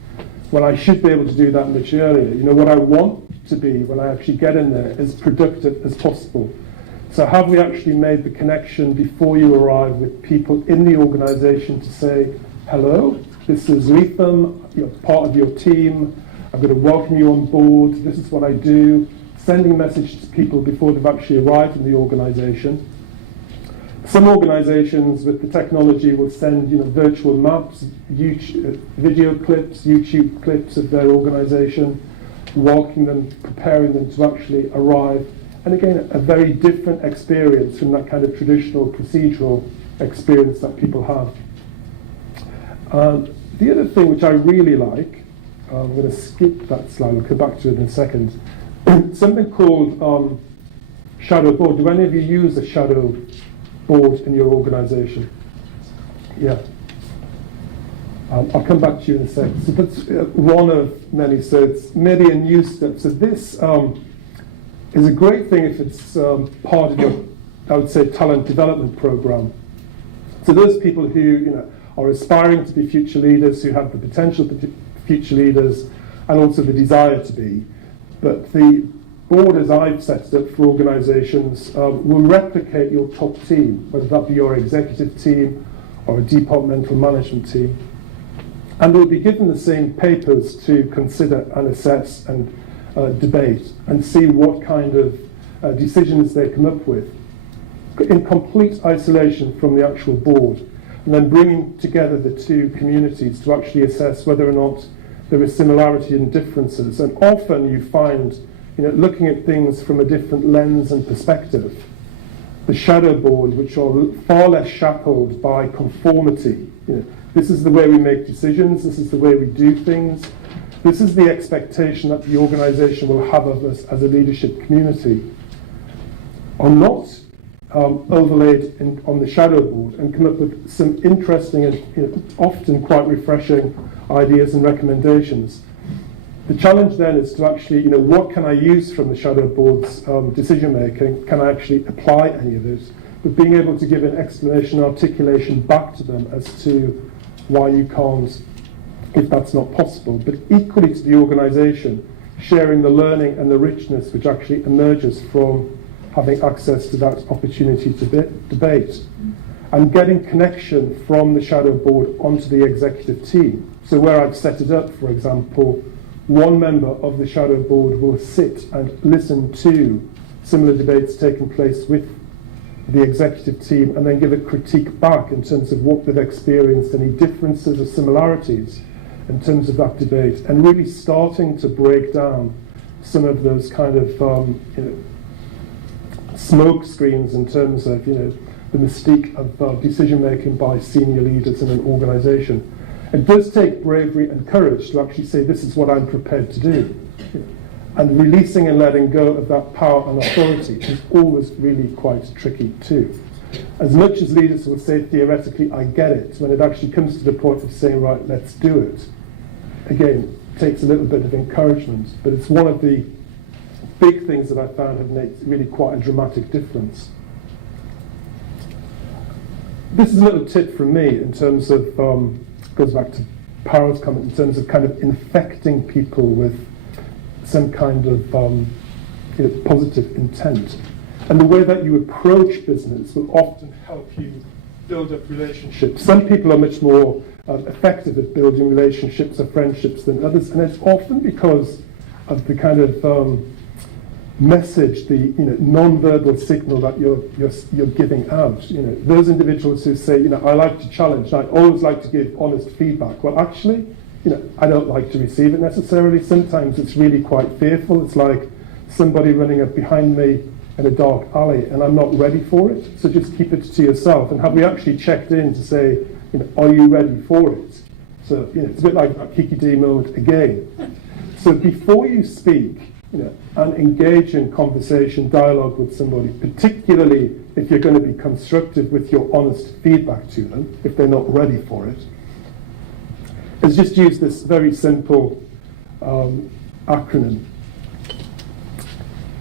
When I should be able to do that much earlier. What I want to be when I actually get in there is productive as possible. So have we actually made the connection before you arrive with people in the organisation to say, hello, this is Leatham, you're part of your team, I'm going to welcome you on board, this is what I do, sending a message to people before they've actually arrived in the organisation. Some organisations with the technology will send virtual maps, YouTube, video clips, YouTube clips of their organisation, welcoming them, preparing them to actually arrive. And again, a very different experience from that kind of traditional procedural experience that people have. The other thing which I really like, I'm going to skip that slide, I'll come back to it in a second, something called shadow board. Do any of you use a shadow board in your organisation? Yeah. I'll come back to you in a second. So that's one of many, so it's maybe a new step. So this is a great thing if it's part of your, I would say, talent development program. So those people who are aspiring to be future leaders, who have the potential to be future leaders, and also the desire to be. But the board, as I've set it up for organisations, will replicate your top team, whether that be your executive team or a departmental management team. And they'll be given the same papers to consider and assess and debate and see what kind of decisions they come up with in complete isolation from the actual board, and then bringing together the two communities to actually assess whether or not there is similarity and differences. And often you find, looking at things from a different lens and perspective, the shadow board, which are far less shackled by conformity. This is the way we make decisions, this is the way we do things, this is the expectation that the organisation will have of us as a leadership community, are not overlaid on the shadow board and come up with some interesting and often quite refreshing ideas and recommendations. The challenge then is to actually, what can I use from the shadow board's decision making? Can I actually apply any of it? But being able to give an explanation, articulation back to them as to why you can't, if that's not possible. But equally to the organisation, sharing the learning and the richness which actually emerges from having access to that opportunity to debate, and getting connection from the shadow board onto the executive team. So where I've set it up, for example, one member of the shadow board will sit and listen to similar debates taking place with the executive team and then give a critique back in terms of what they've experienced, any differences or similarities in terms of that debate, and really starting to break down some of those kind of smoke screens in terms of the mystique of decision making by senior leaders in an organisation. It does take bravery and courage to actually say, this is what I'm prepared to do. And releasing and letting go of that power and authority is always really quite tricky too. As much as leaders will say theoretically, I get it, when it actually comes to the point of saying, right, let's do it, again, it takes a little bit of encouragement, but it's one of the big things that I found have made really quite a dramatic difference. This is a little tip from me in terms of, goes back to Parrot's comment, in terms of kind of infecting people with some kind of positive intent. And the way that you approach business will often help you build up relationships. Some people are much more effective at building relationships or friendships than others, and it's often because of the kind of message, the non-verbal signal that you're giving out. Those individuals who say, I like to challenge, I always like to give honest feedback. Well, actually, I don't like to receive it necessarily. Sometimes it's really quite fearful. It's like somebody running up behind me in a dark alley, and I'm not ready for it. So just keep it to yourself. And have we actually checked in to say, are you ready for it? So it's a bit like that Kiki D moment again. So before you speak, and engage in conversation, dialogue with somebody, particularly if you're going to be constructive with your honest feedback to them, if they're not ready for it, is just use this very simple acronym.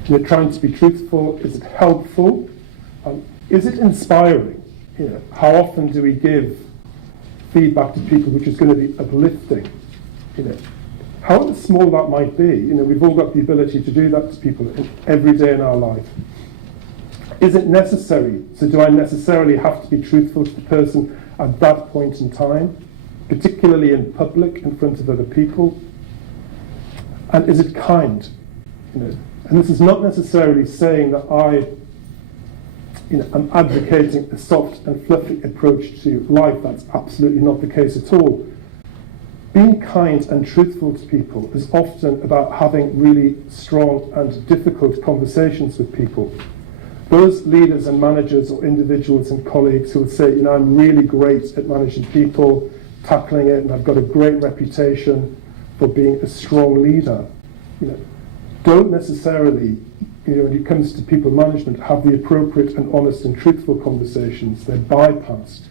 You're trying to be truthful. Is it helpful? Is it inspiring? How often do we give feedback to people which is going to be uplifting? However small that might be, we've all got the ability to do that to people every day in our life. Is it necessary? So do I necessarily have to be truthful to the person at that point in time, particularly in public, in front of other people? And is it kind? And this is not necessarily saying that I'm advocating a soft and fluffy approach to life. That's absolutely not the case at all. Being kind and truthful to people is often about having really strong and difficult conversations with people. Those leaders and managers or individuals and colleagues who will say, I'm really great at managing people, tackling it, and I've got a great reputation for being a strong leader, don't necessarily, when it comes to people management, have the appropriate and honest and truthful conversations. They're bypassed.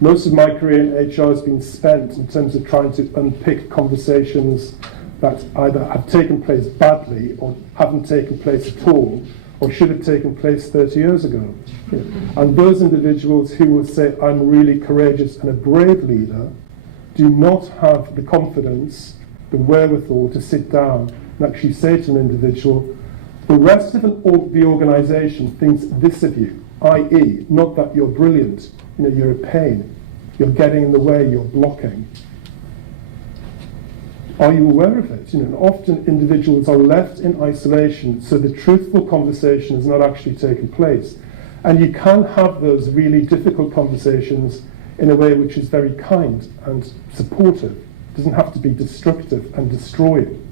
Most of my career in HR has been spent in terms of trying to unpick conversations that either have taken place badly or haven't taken place at all, or should have taken place 30 years ago. And those individuals who will say, I'm really courageous and a brave leader, do not have the confidence, the wherewithal to sit down and actually say to an individual, the rest of the organisation thinks this of you, i.e., not that you're brilliant, you're a pain, you're getting in the way, you're blocking. Are you aware of it? And often individuals are left in isolation, so the truthful conversation is not actually taking place. And you can have those really difficult conversations in a way which is very kind and supportive. It doesn't have to be destructive and destroying.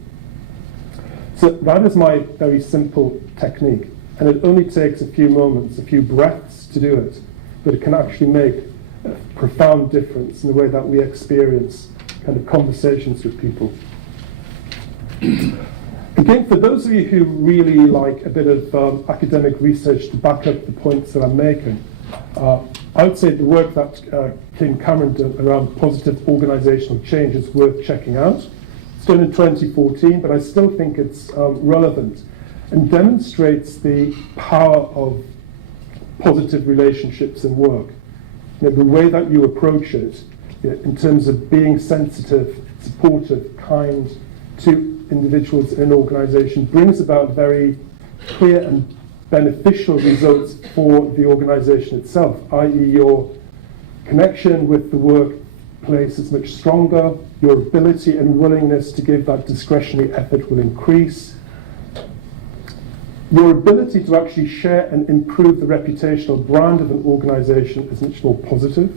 So that is my very simple technique. And it only takes a few moments, a few breaths to do it, but it can actually make a profound difference in the way that we experience kind of conversations with people. Again, for those of you who really like a bit of academic research to back up the points that I'm making, I would say the work that Kim Cameron did around positive organisational change is worth checking out. It's done in 2014, but I still think it's relevant and demonstrates the power of positive relationships in work. The way that you approach it, in terms of being sensitive, supportive, kind to individuals in an organisation, brings about very clear and beneficial results for the organisation itself, i.e. your connection with the workplace is much stronger, your ability and willingness to give that discretionary effort will increase, your ability to actually share and improve the reputational brand of an organisation is much more positive.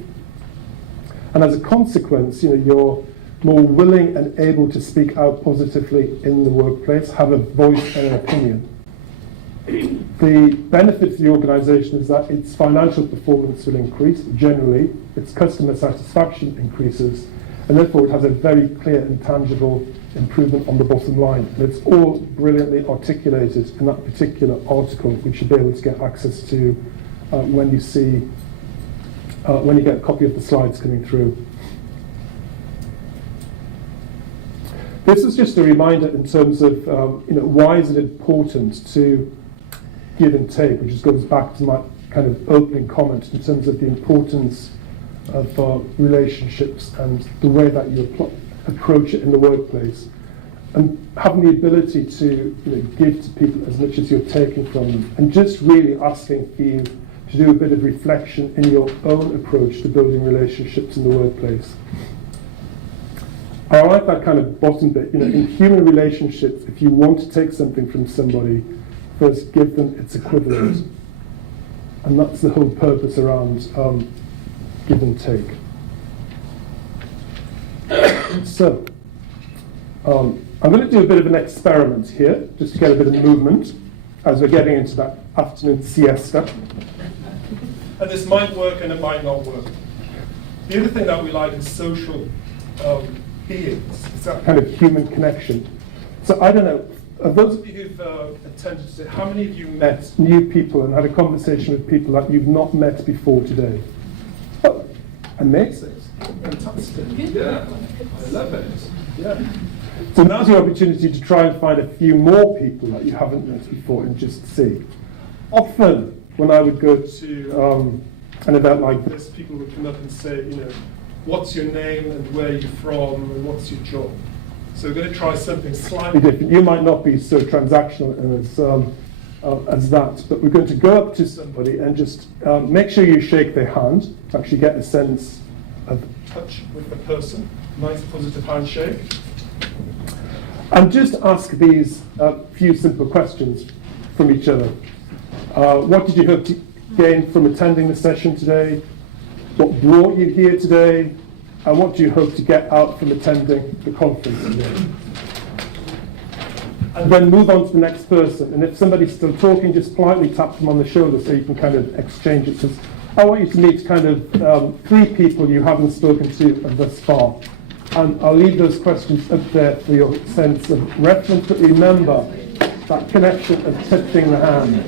And as a consequence, you're more willing and able to speak out positively in the workplace, have a voice and an opinion. The benefit to the organisation is that its financial performance will increase, generally, its customer satisfaction increases, and therefore it has a very clear and tangible improvement on the bottom line. And it's all brilliantly articulated in that particular article, which you'll be able to get access to when you get a copy of the slides coming through. This is just a reminder in terms of why is it important to give and take, which just goes back to my kind of opening comment in terms of the importance of relationships and the way that you approach it in the workplace, and having the ability to give to people as much as you're taking from them, and just really asking for you to do a bit of reflection in your own approach to building relationships in the workplace. I like that kind of bottom bit. In human relationships, if you want to take something from somebody, first give them its equivalent. And that's the whole purpose around give and take. So, I'm going to do a bit of an experiment here, just to get a bit of movement, as we're getting into that afternoon siesta. And this might work and it might not work. The other thing that we like is social beings. It's that kind of human connection. So I don't know, of those of you who've attended today, how many of you met new people and had a conversation with people that you've not met before today? Oh, amazing. Fantastic. Yeah, I love it. Yeah. So now's your opportunity to try and find a few more people that you haven't met before and just see. Often, when I would go to an event like this, people would come up and say, you know, what's your name and where are you from and what's your job? So we're going to try something slightly different. You might not be so transactional as that, but we're going to go up to somebody and just make sure you shake their hand to actually get a sense of touch with the person. Nice positive handshake. And just ask these few simple questions from each other. What did you hope to gain from attending the session today? What brought you here today? And what do you hope to get out from attending the conference today? And then move on to the next person. And if somebody's still talking, just politely tap them on the shoulder so you can kind of exchange it. Because I want you to meet kind of 3 people you haven't spoken to thus far. And I'll leave those questions up there for your sense of reference. But remember that connection of touching the hand.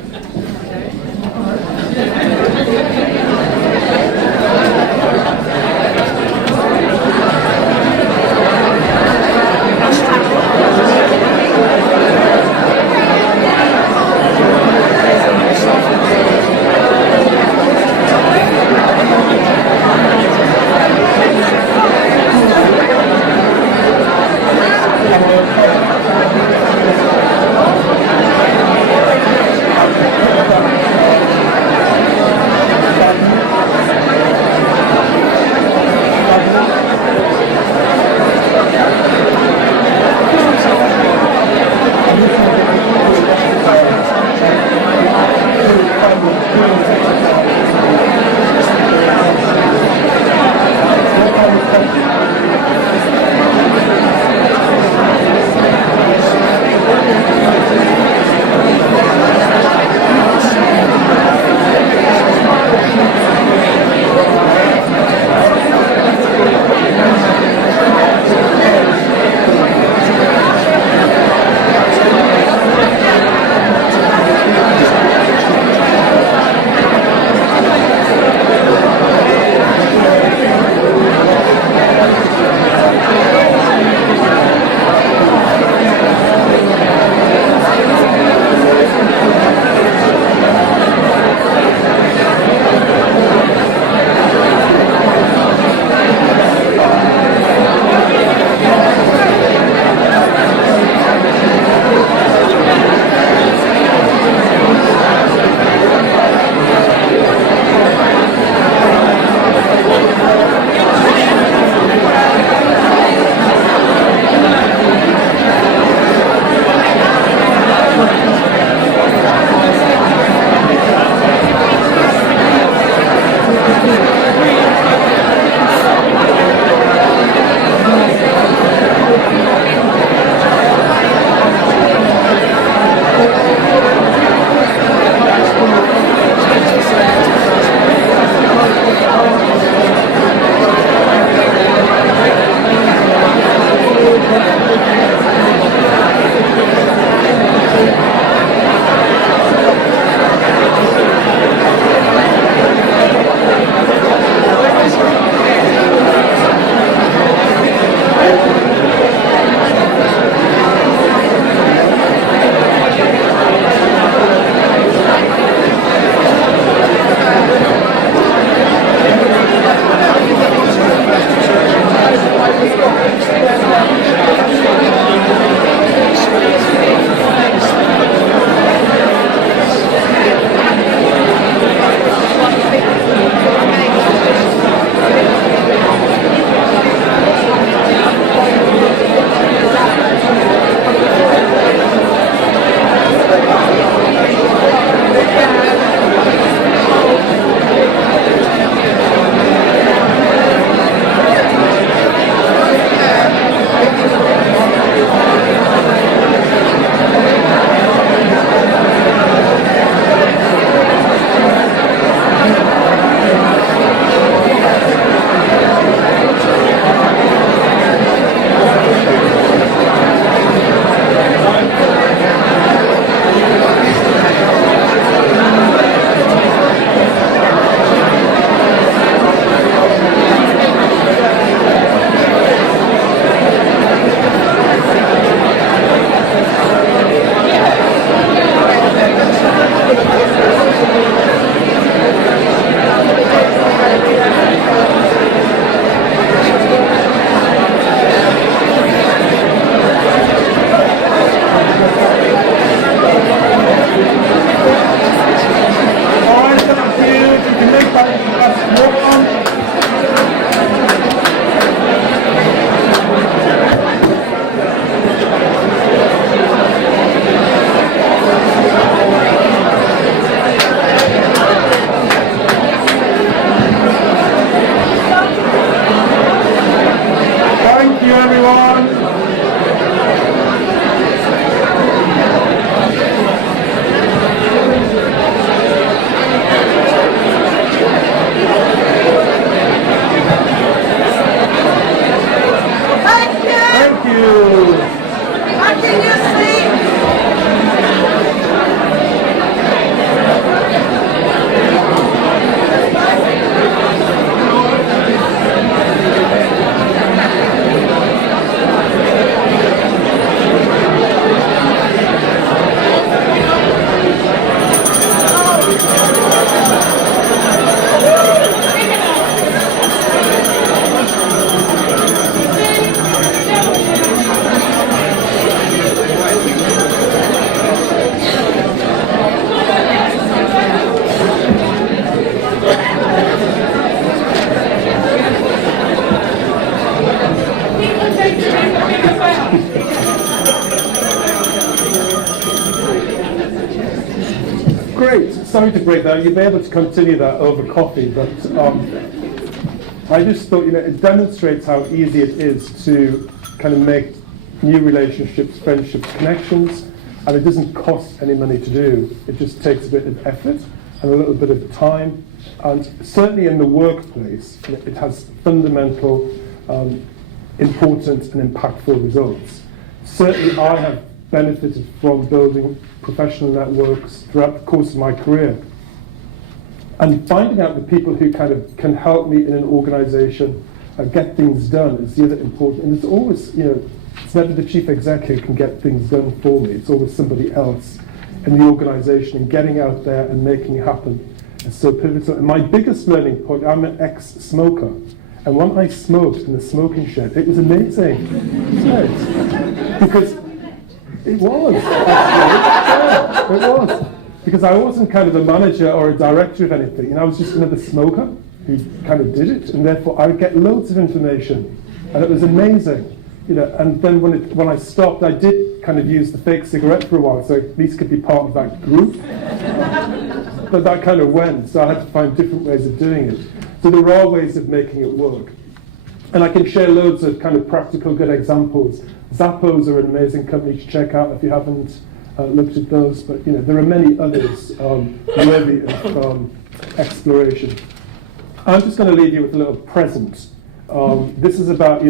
great. Sorry to break that. You'll be able to continue that over coffee, but I just thought, it demonstrates how easy it is to kind of make new relationships, friendships, connections, and it doesn't cost any money to do. It just takes a bit of effort and a little bit of time, and certainly in the workplace, it has fundamental, important and impactful results. Certainly I have benefited from building professional networks throughout the course of my career. And finding out the people who kind of can help me in an organisation get things done is the other important. And it's always, it's never the chief executive who can get things done for me. It's always somebody else in the organisation, and getting out there and making it happen is so pivotal. And my biggest learning point, I'm an ex-smoker. And when I smoked in the smoking shed, it was amazing. Because it was, actually. Yeah, it was. Because I wasn't kind of a manager or a director of anything. I was just another smoker who kind of did it, and therefore I would get loads of information, and it was amazing. And then when I stopped, I did kind of use the fake cigarette for a while, so at least could be part of that group. But that kind of went, so I had to find different ways of doing it. So there are ways of making it work. And I can share loads of kind of practical good examples. Zappos are an amazing company to check out if you haven't looked at those, but there are many others worthy of exploration. I'm just going to leave you with a little present. This is about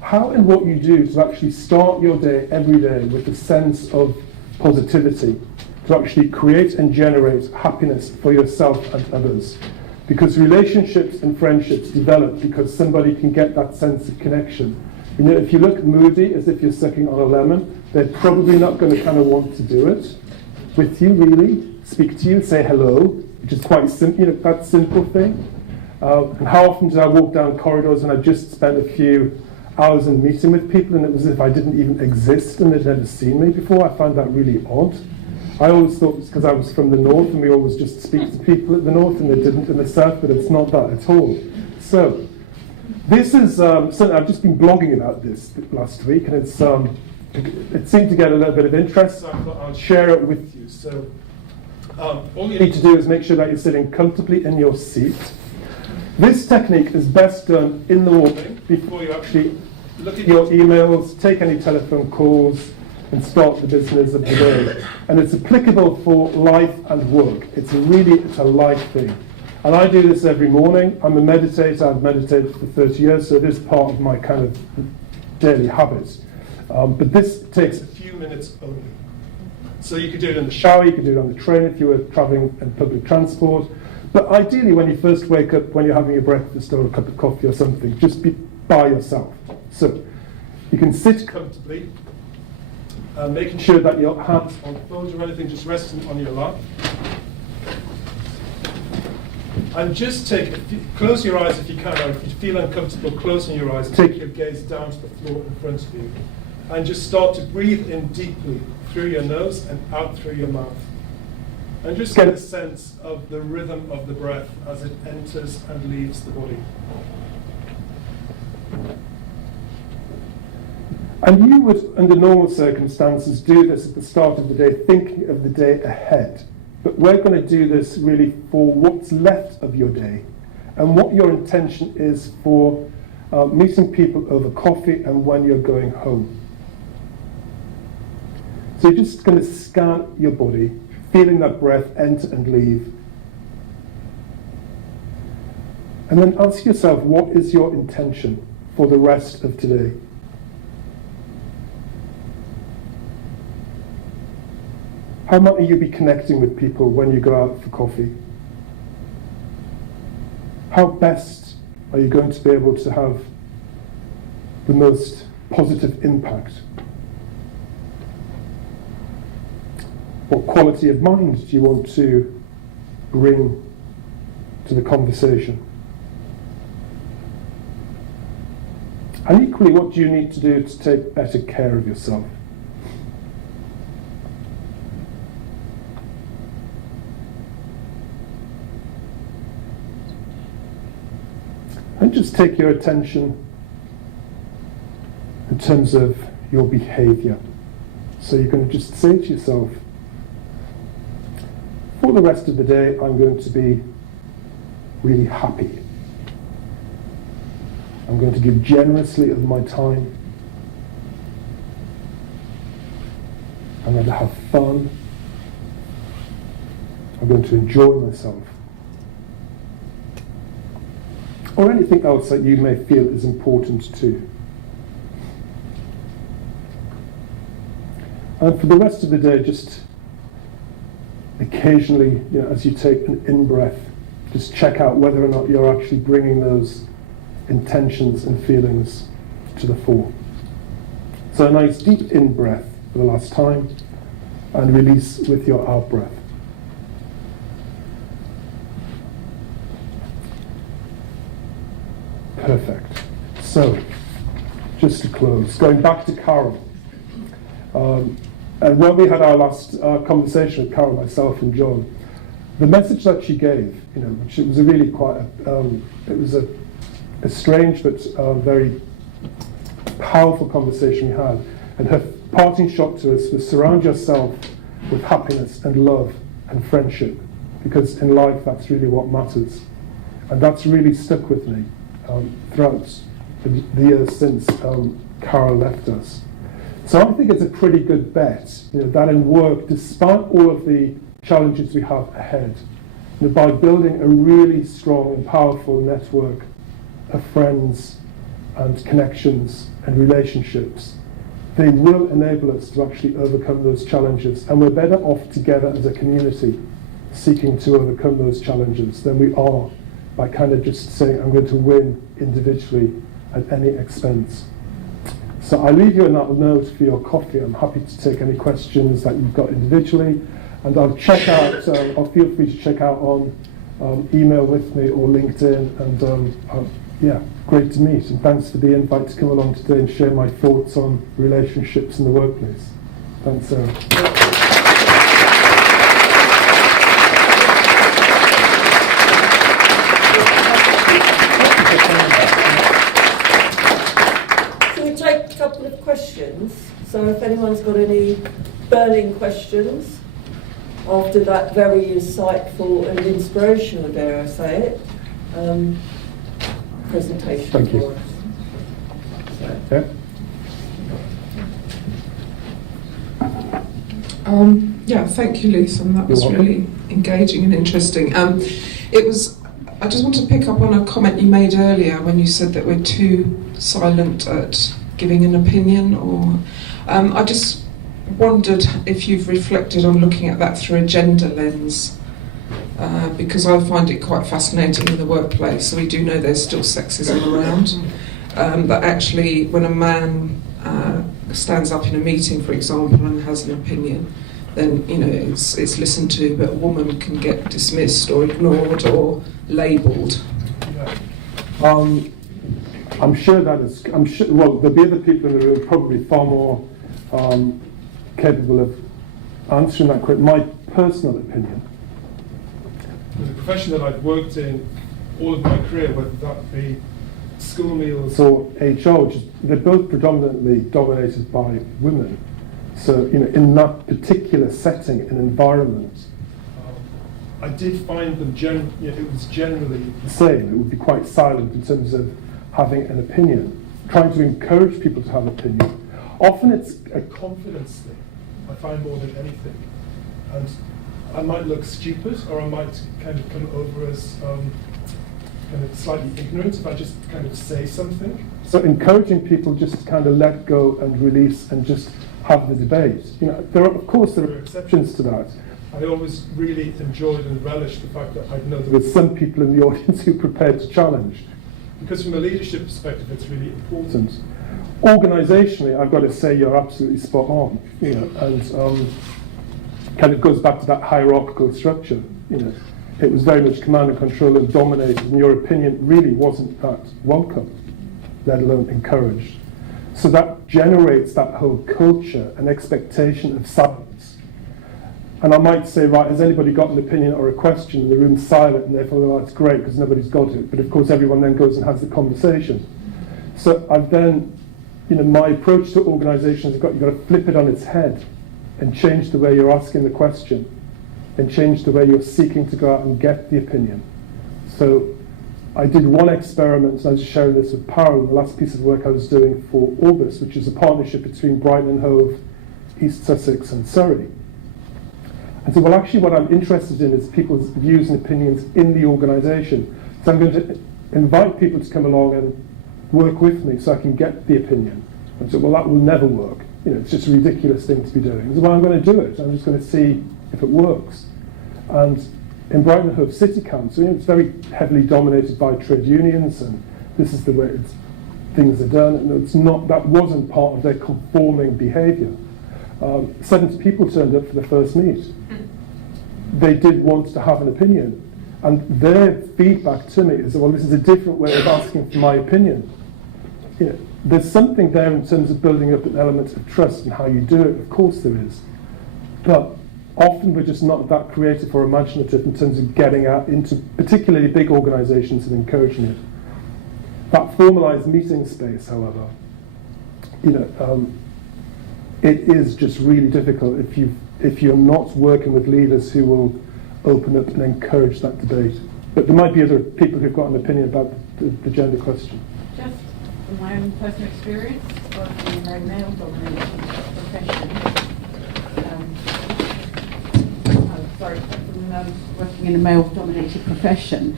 how and what you do to actually start your day every day with a sense of positivity, to actually create and generate happiness for yourself and others. Because relationships and friendships develop because somebody can get that sense of connection. If you look moody as if you're sucking on a lemon, they're probably not going to kind of want to do it with you, really. Speak to you, say hello, which is quite simple, that simple thing. And how often did I walk down corridors and I just spent a few hours in meeting with people, and it was as if I didn't even exist and they'd never seen me before? I found that really odd. I always thought it's because I was from the north and we always just speak to people at the north and they didn't in the south, but it's not that at all. So, this is something I've just been blogging about this last week, and it seemed to get a little bit of interest, so I thought I'll share it with you. So, all you need to do is make sure that you're sitting comfortably in your seat. This technique is best done in the morning before you actually look at your emails, take any telephone calls, and start the business of the day. And it's applicable for life and work. It's a life thing. And I do this every morning. I'm a meditator. I've meditated for 30 years, so it is part of my kind of daily habits. But this takes a few minutes only. So you could do it in the shower, you could do it on the train if you were traveling in public transport. But ideally, when you first wake up, when you're having your breakfast or a cup of coffee or something, just be by yourself. So you can sit comfortably, making sure that your hands on phones or anything just resting on your lap. And just close your eyes if you can, or if you feel uncomfortable closing your eyes, take your gaze down to the floor in front of you. And just start to breathe in deeply through your nose and out through your mouth. And just get a sense of the rhythm of the breath as it enters and leaves the body. And you would, under normal circumstances, do this at the start of the day, thinking of the day ahead. But we're going to do this really for what's left of your day and what your intention is for meeting people over coffee and when you're going home. So you're just going to scan your body, feeling that breath enter and leave. And then ask yourself, what is your intention for the rest of today? How might you be connecting with people when you go out for coffee? How best are you going to be able to have the most positive impact? What quality of mind do you want to bring to the conversation? And equally, what do you need to do to take better care of yourself? And just take your attention in terms of your behavior. So you're going to just say to yourself, for the rest of the day, I'm going to be really happy. I'm going to give generously of my time. I'm going to have fun. I'm going to enjoy myself. Or anything else that you may feel is important too. And for the rest of the day, just occasionally, as you take an in-breath, just check out whether or not you're actually bringing those intentions and feelings to the fore. So a nice deep in-breath for the last time, and release with your out-breath. Perfect. So, just to close, going back to Carol. And when we had our last conversation with Carol, myself and John, the message that she gave, which it was a really quite, it was a strange but very powerful conversation we had. And her parting shot to us was surround yourself with happiness and love and friendship, because in life that's really what matters. And that's really stuck with me throughout the years since Carol left us. So I think it's a pretty good bet, that in work, despite all of the challenges we have ahead, by building a really strong and powerful network of friends and connections and relationships, they will enable us to actually overcome those challenges. And we're better off together as a community seeking to overcome those challenges than we are by kind of just saying, I'm going to win individually at any expense. So I leave you a note for your coffee. I'm happy to take any questions that you've got individually. And I'll check out, or feel free to check out on email with me or LinkedIn. And yeah, great to meet. And thanks for the invite to come along today and share my thoughts on relationships in the workplace. Thanks, Sarah. Questions. So if anyone's got any burning questions after that very insightful and inspirational, dare I say it, presentation. Thank you. Yeah, thank you, Leatham. That was really engaging and interesting. I just want to pick up on a comment you made earlier when you said that we're too silent at giving an opinion, or I just wondered if you've reflected on looking at that through a gender lens, because I find it quite fascinating in the workplace. So we do know there's still sexism around, but actually when a man stands up in a meeting, for example, and has an opinion, then it's listened to, but a woman can get dismissed or ignored or labelled. I'm sure well, there'll be other people in the room probably far more capable of answering that question. My personal opinion. The profession that I've worked in all of my career, whether that be school meals or HR, they're both predominantly dominated by women. So, in that particular setting and environment, I did find them, it was generally the same. It would be quite silent in terms of having an opinion, trying to encourage people to have an opinion. Often it's a confidence thing, I find, more than anything. And I might look stupid, or I might kind of come over as kind of slightly ignorant if I just kind of say something. So encouraging people just to kind of let go and release and just have the debate. Of course there are exceptions to that. I always really enjoyed and relished the fact that I know there were some people in the audience who were prepared to challenge. Because from a leadership perspective, it's really important. Organisationally, I've got to say you're absolutely spot on. And kind of goes back to that hierarchical structure. It was very much command and control and dominated, and your opinion really wasn't that welcome, let alone encouraged. So that generates that whole culture and expectation of silence. And I might say, right, has anybody got an opinion or a question? And the room's silent, and therefore, well, that's great because nobody's got it. But of course, everyone then goes and has the conversation. So I've then, my approach to organisations, you've got to flip it on its head and change the way you're asking the question. and change the way you're seeking to go out and get the opinion. So I did one experiment, and I was sharing this with Powell, the last piece of work I was doing for Orbis, which is a partnership between Brighton and Hove, East Sussex and Surrey. And so, well, actually what I'm interested in is people's views and opinions in the organisation. So I'm going to invite people to come along and work with me so I can get the opinion. And so, well, that will never work. You know, it's just a ridiculous thing to be doing. So, well, I'm going to do it. I'm just going to see if it works. And in Brighton and Hove City Council, you know, it's very heavily dominated by trade unions, and this is the way things are done. And it's not, that wasn't part of their conforming behaviour. 70 people turned up for the first meet. They did want to have an opinion. And their feedback to me is, well, this is a different way of asking for my opinion. You know, there's something there in terms of building up an element of trust and how you do it. Of course there is. But often we're just not that creative or imaginative in terms of getting out into particularly big organisations and encouraging it. That formalised meeting space, however, you know, it is just really difficult if you're not working with leaders who will open up and encourage that debate. But there might be other people who've got an opinion about the gender question. Just from my own personal experience, working in a male-dominated profession, working in a male-dominated profession,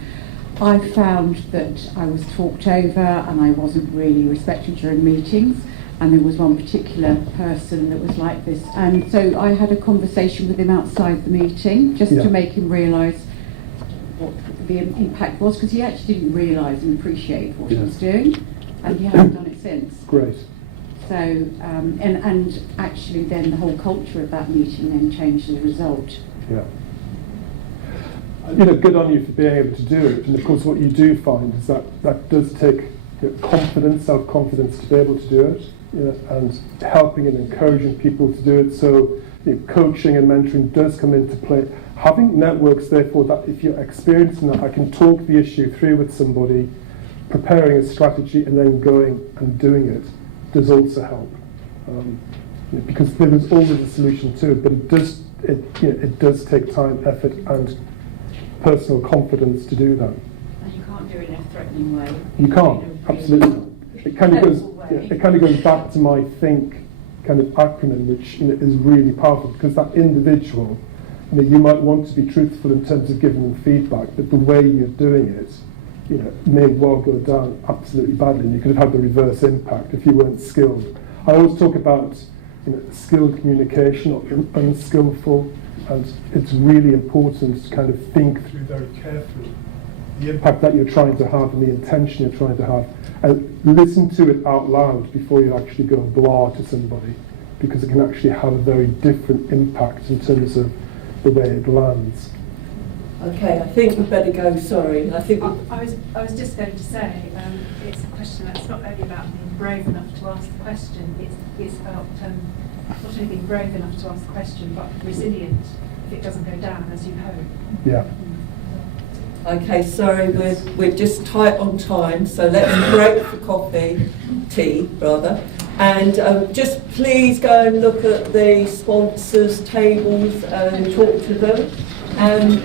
I found that I was talked over and I wasn't really respected during meetings. And there was one particular person that was like this. And so I had a conversation with him outside the meeting, just to make him realise what the impact was, because he actually didn't realise and appreciate what he was doing, and he hasn't done it since. Great. So, and actually then the whole culture of that meeting then changed as a result. Yeah. You know, good on you for being able to do it. And of course what you do find is that does take confidence, self-confidence to be able to do it. And helping and encouraging people to do it. So coaching and mentoring does come into play. Having networks, therefore, that if you're experiencing that, I can talk the issue through with somebody, preparing a strategy and then going and doing it does also help. Because there is always a solution to it, but it does take time, effort and personal confidence to do that. And you can't do it in a threatening way. You can't, absolutely not. It kind of goes back to my think kind of acronym, which is really powerful, because that individual, you might want to be truthful in terms of giving them feedback, but the way you're doing it, may well go down absolutely badly, and you could have had the reverse impact if you weren't skilled. I always talk about skilled communication or unskillful, and it's really important to kind of think through very carefully the impact that you're trying to have and the intention you're trying to have. And listen to it out loud before you actually go blah to somebody, because it can actually have a very different impact in terms of the way it lands. Okay, I think we better go, sorry. I was just going to say, it's a question that's not only about being brave enough to ask the question, it's about not only being brave enough to ask the question, but resilient if it doesn't go down as you hope. Yeah. Okay, sorry, we're just tight on time, so let's break for tea rather. And just please go and look at the sponsors' tables and talk to them. And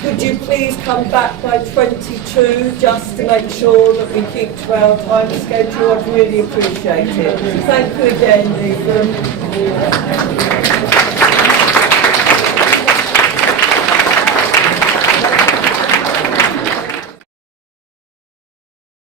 could you please come back by 22 just to make sure that we keep to our time schedule? I'd really appreciate it. Thank you again, Leatham.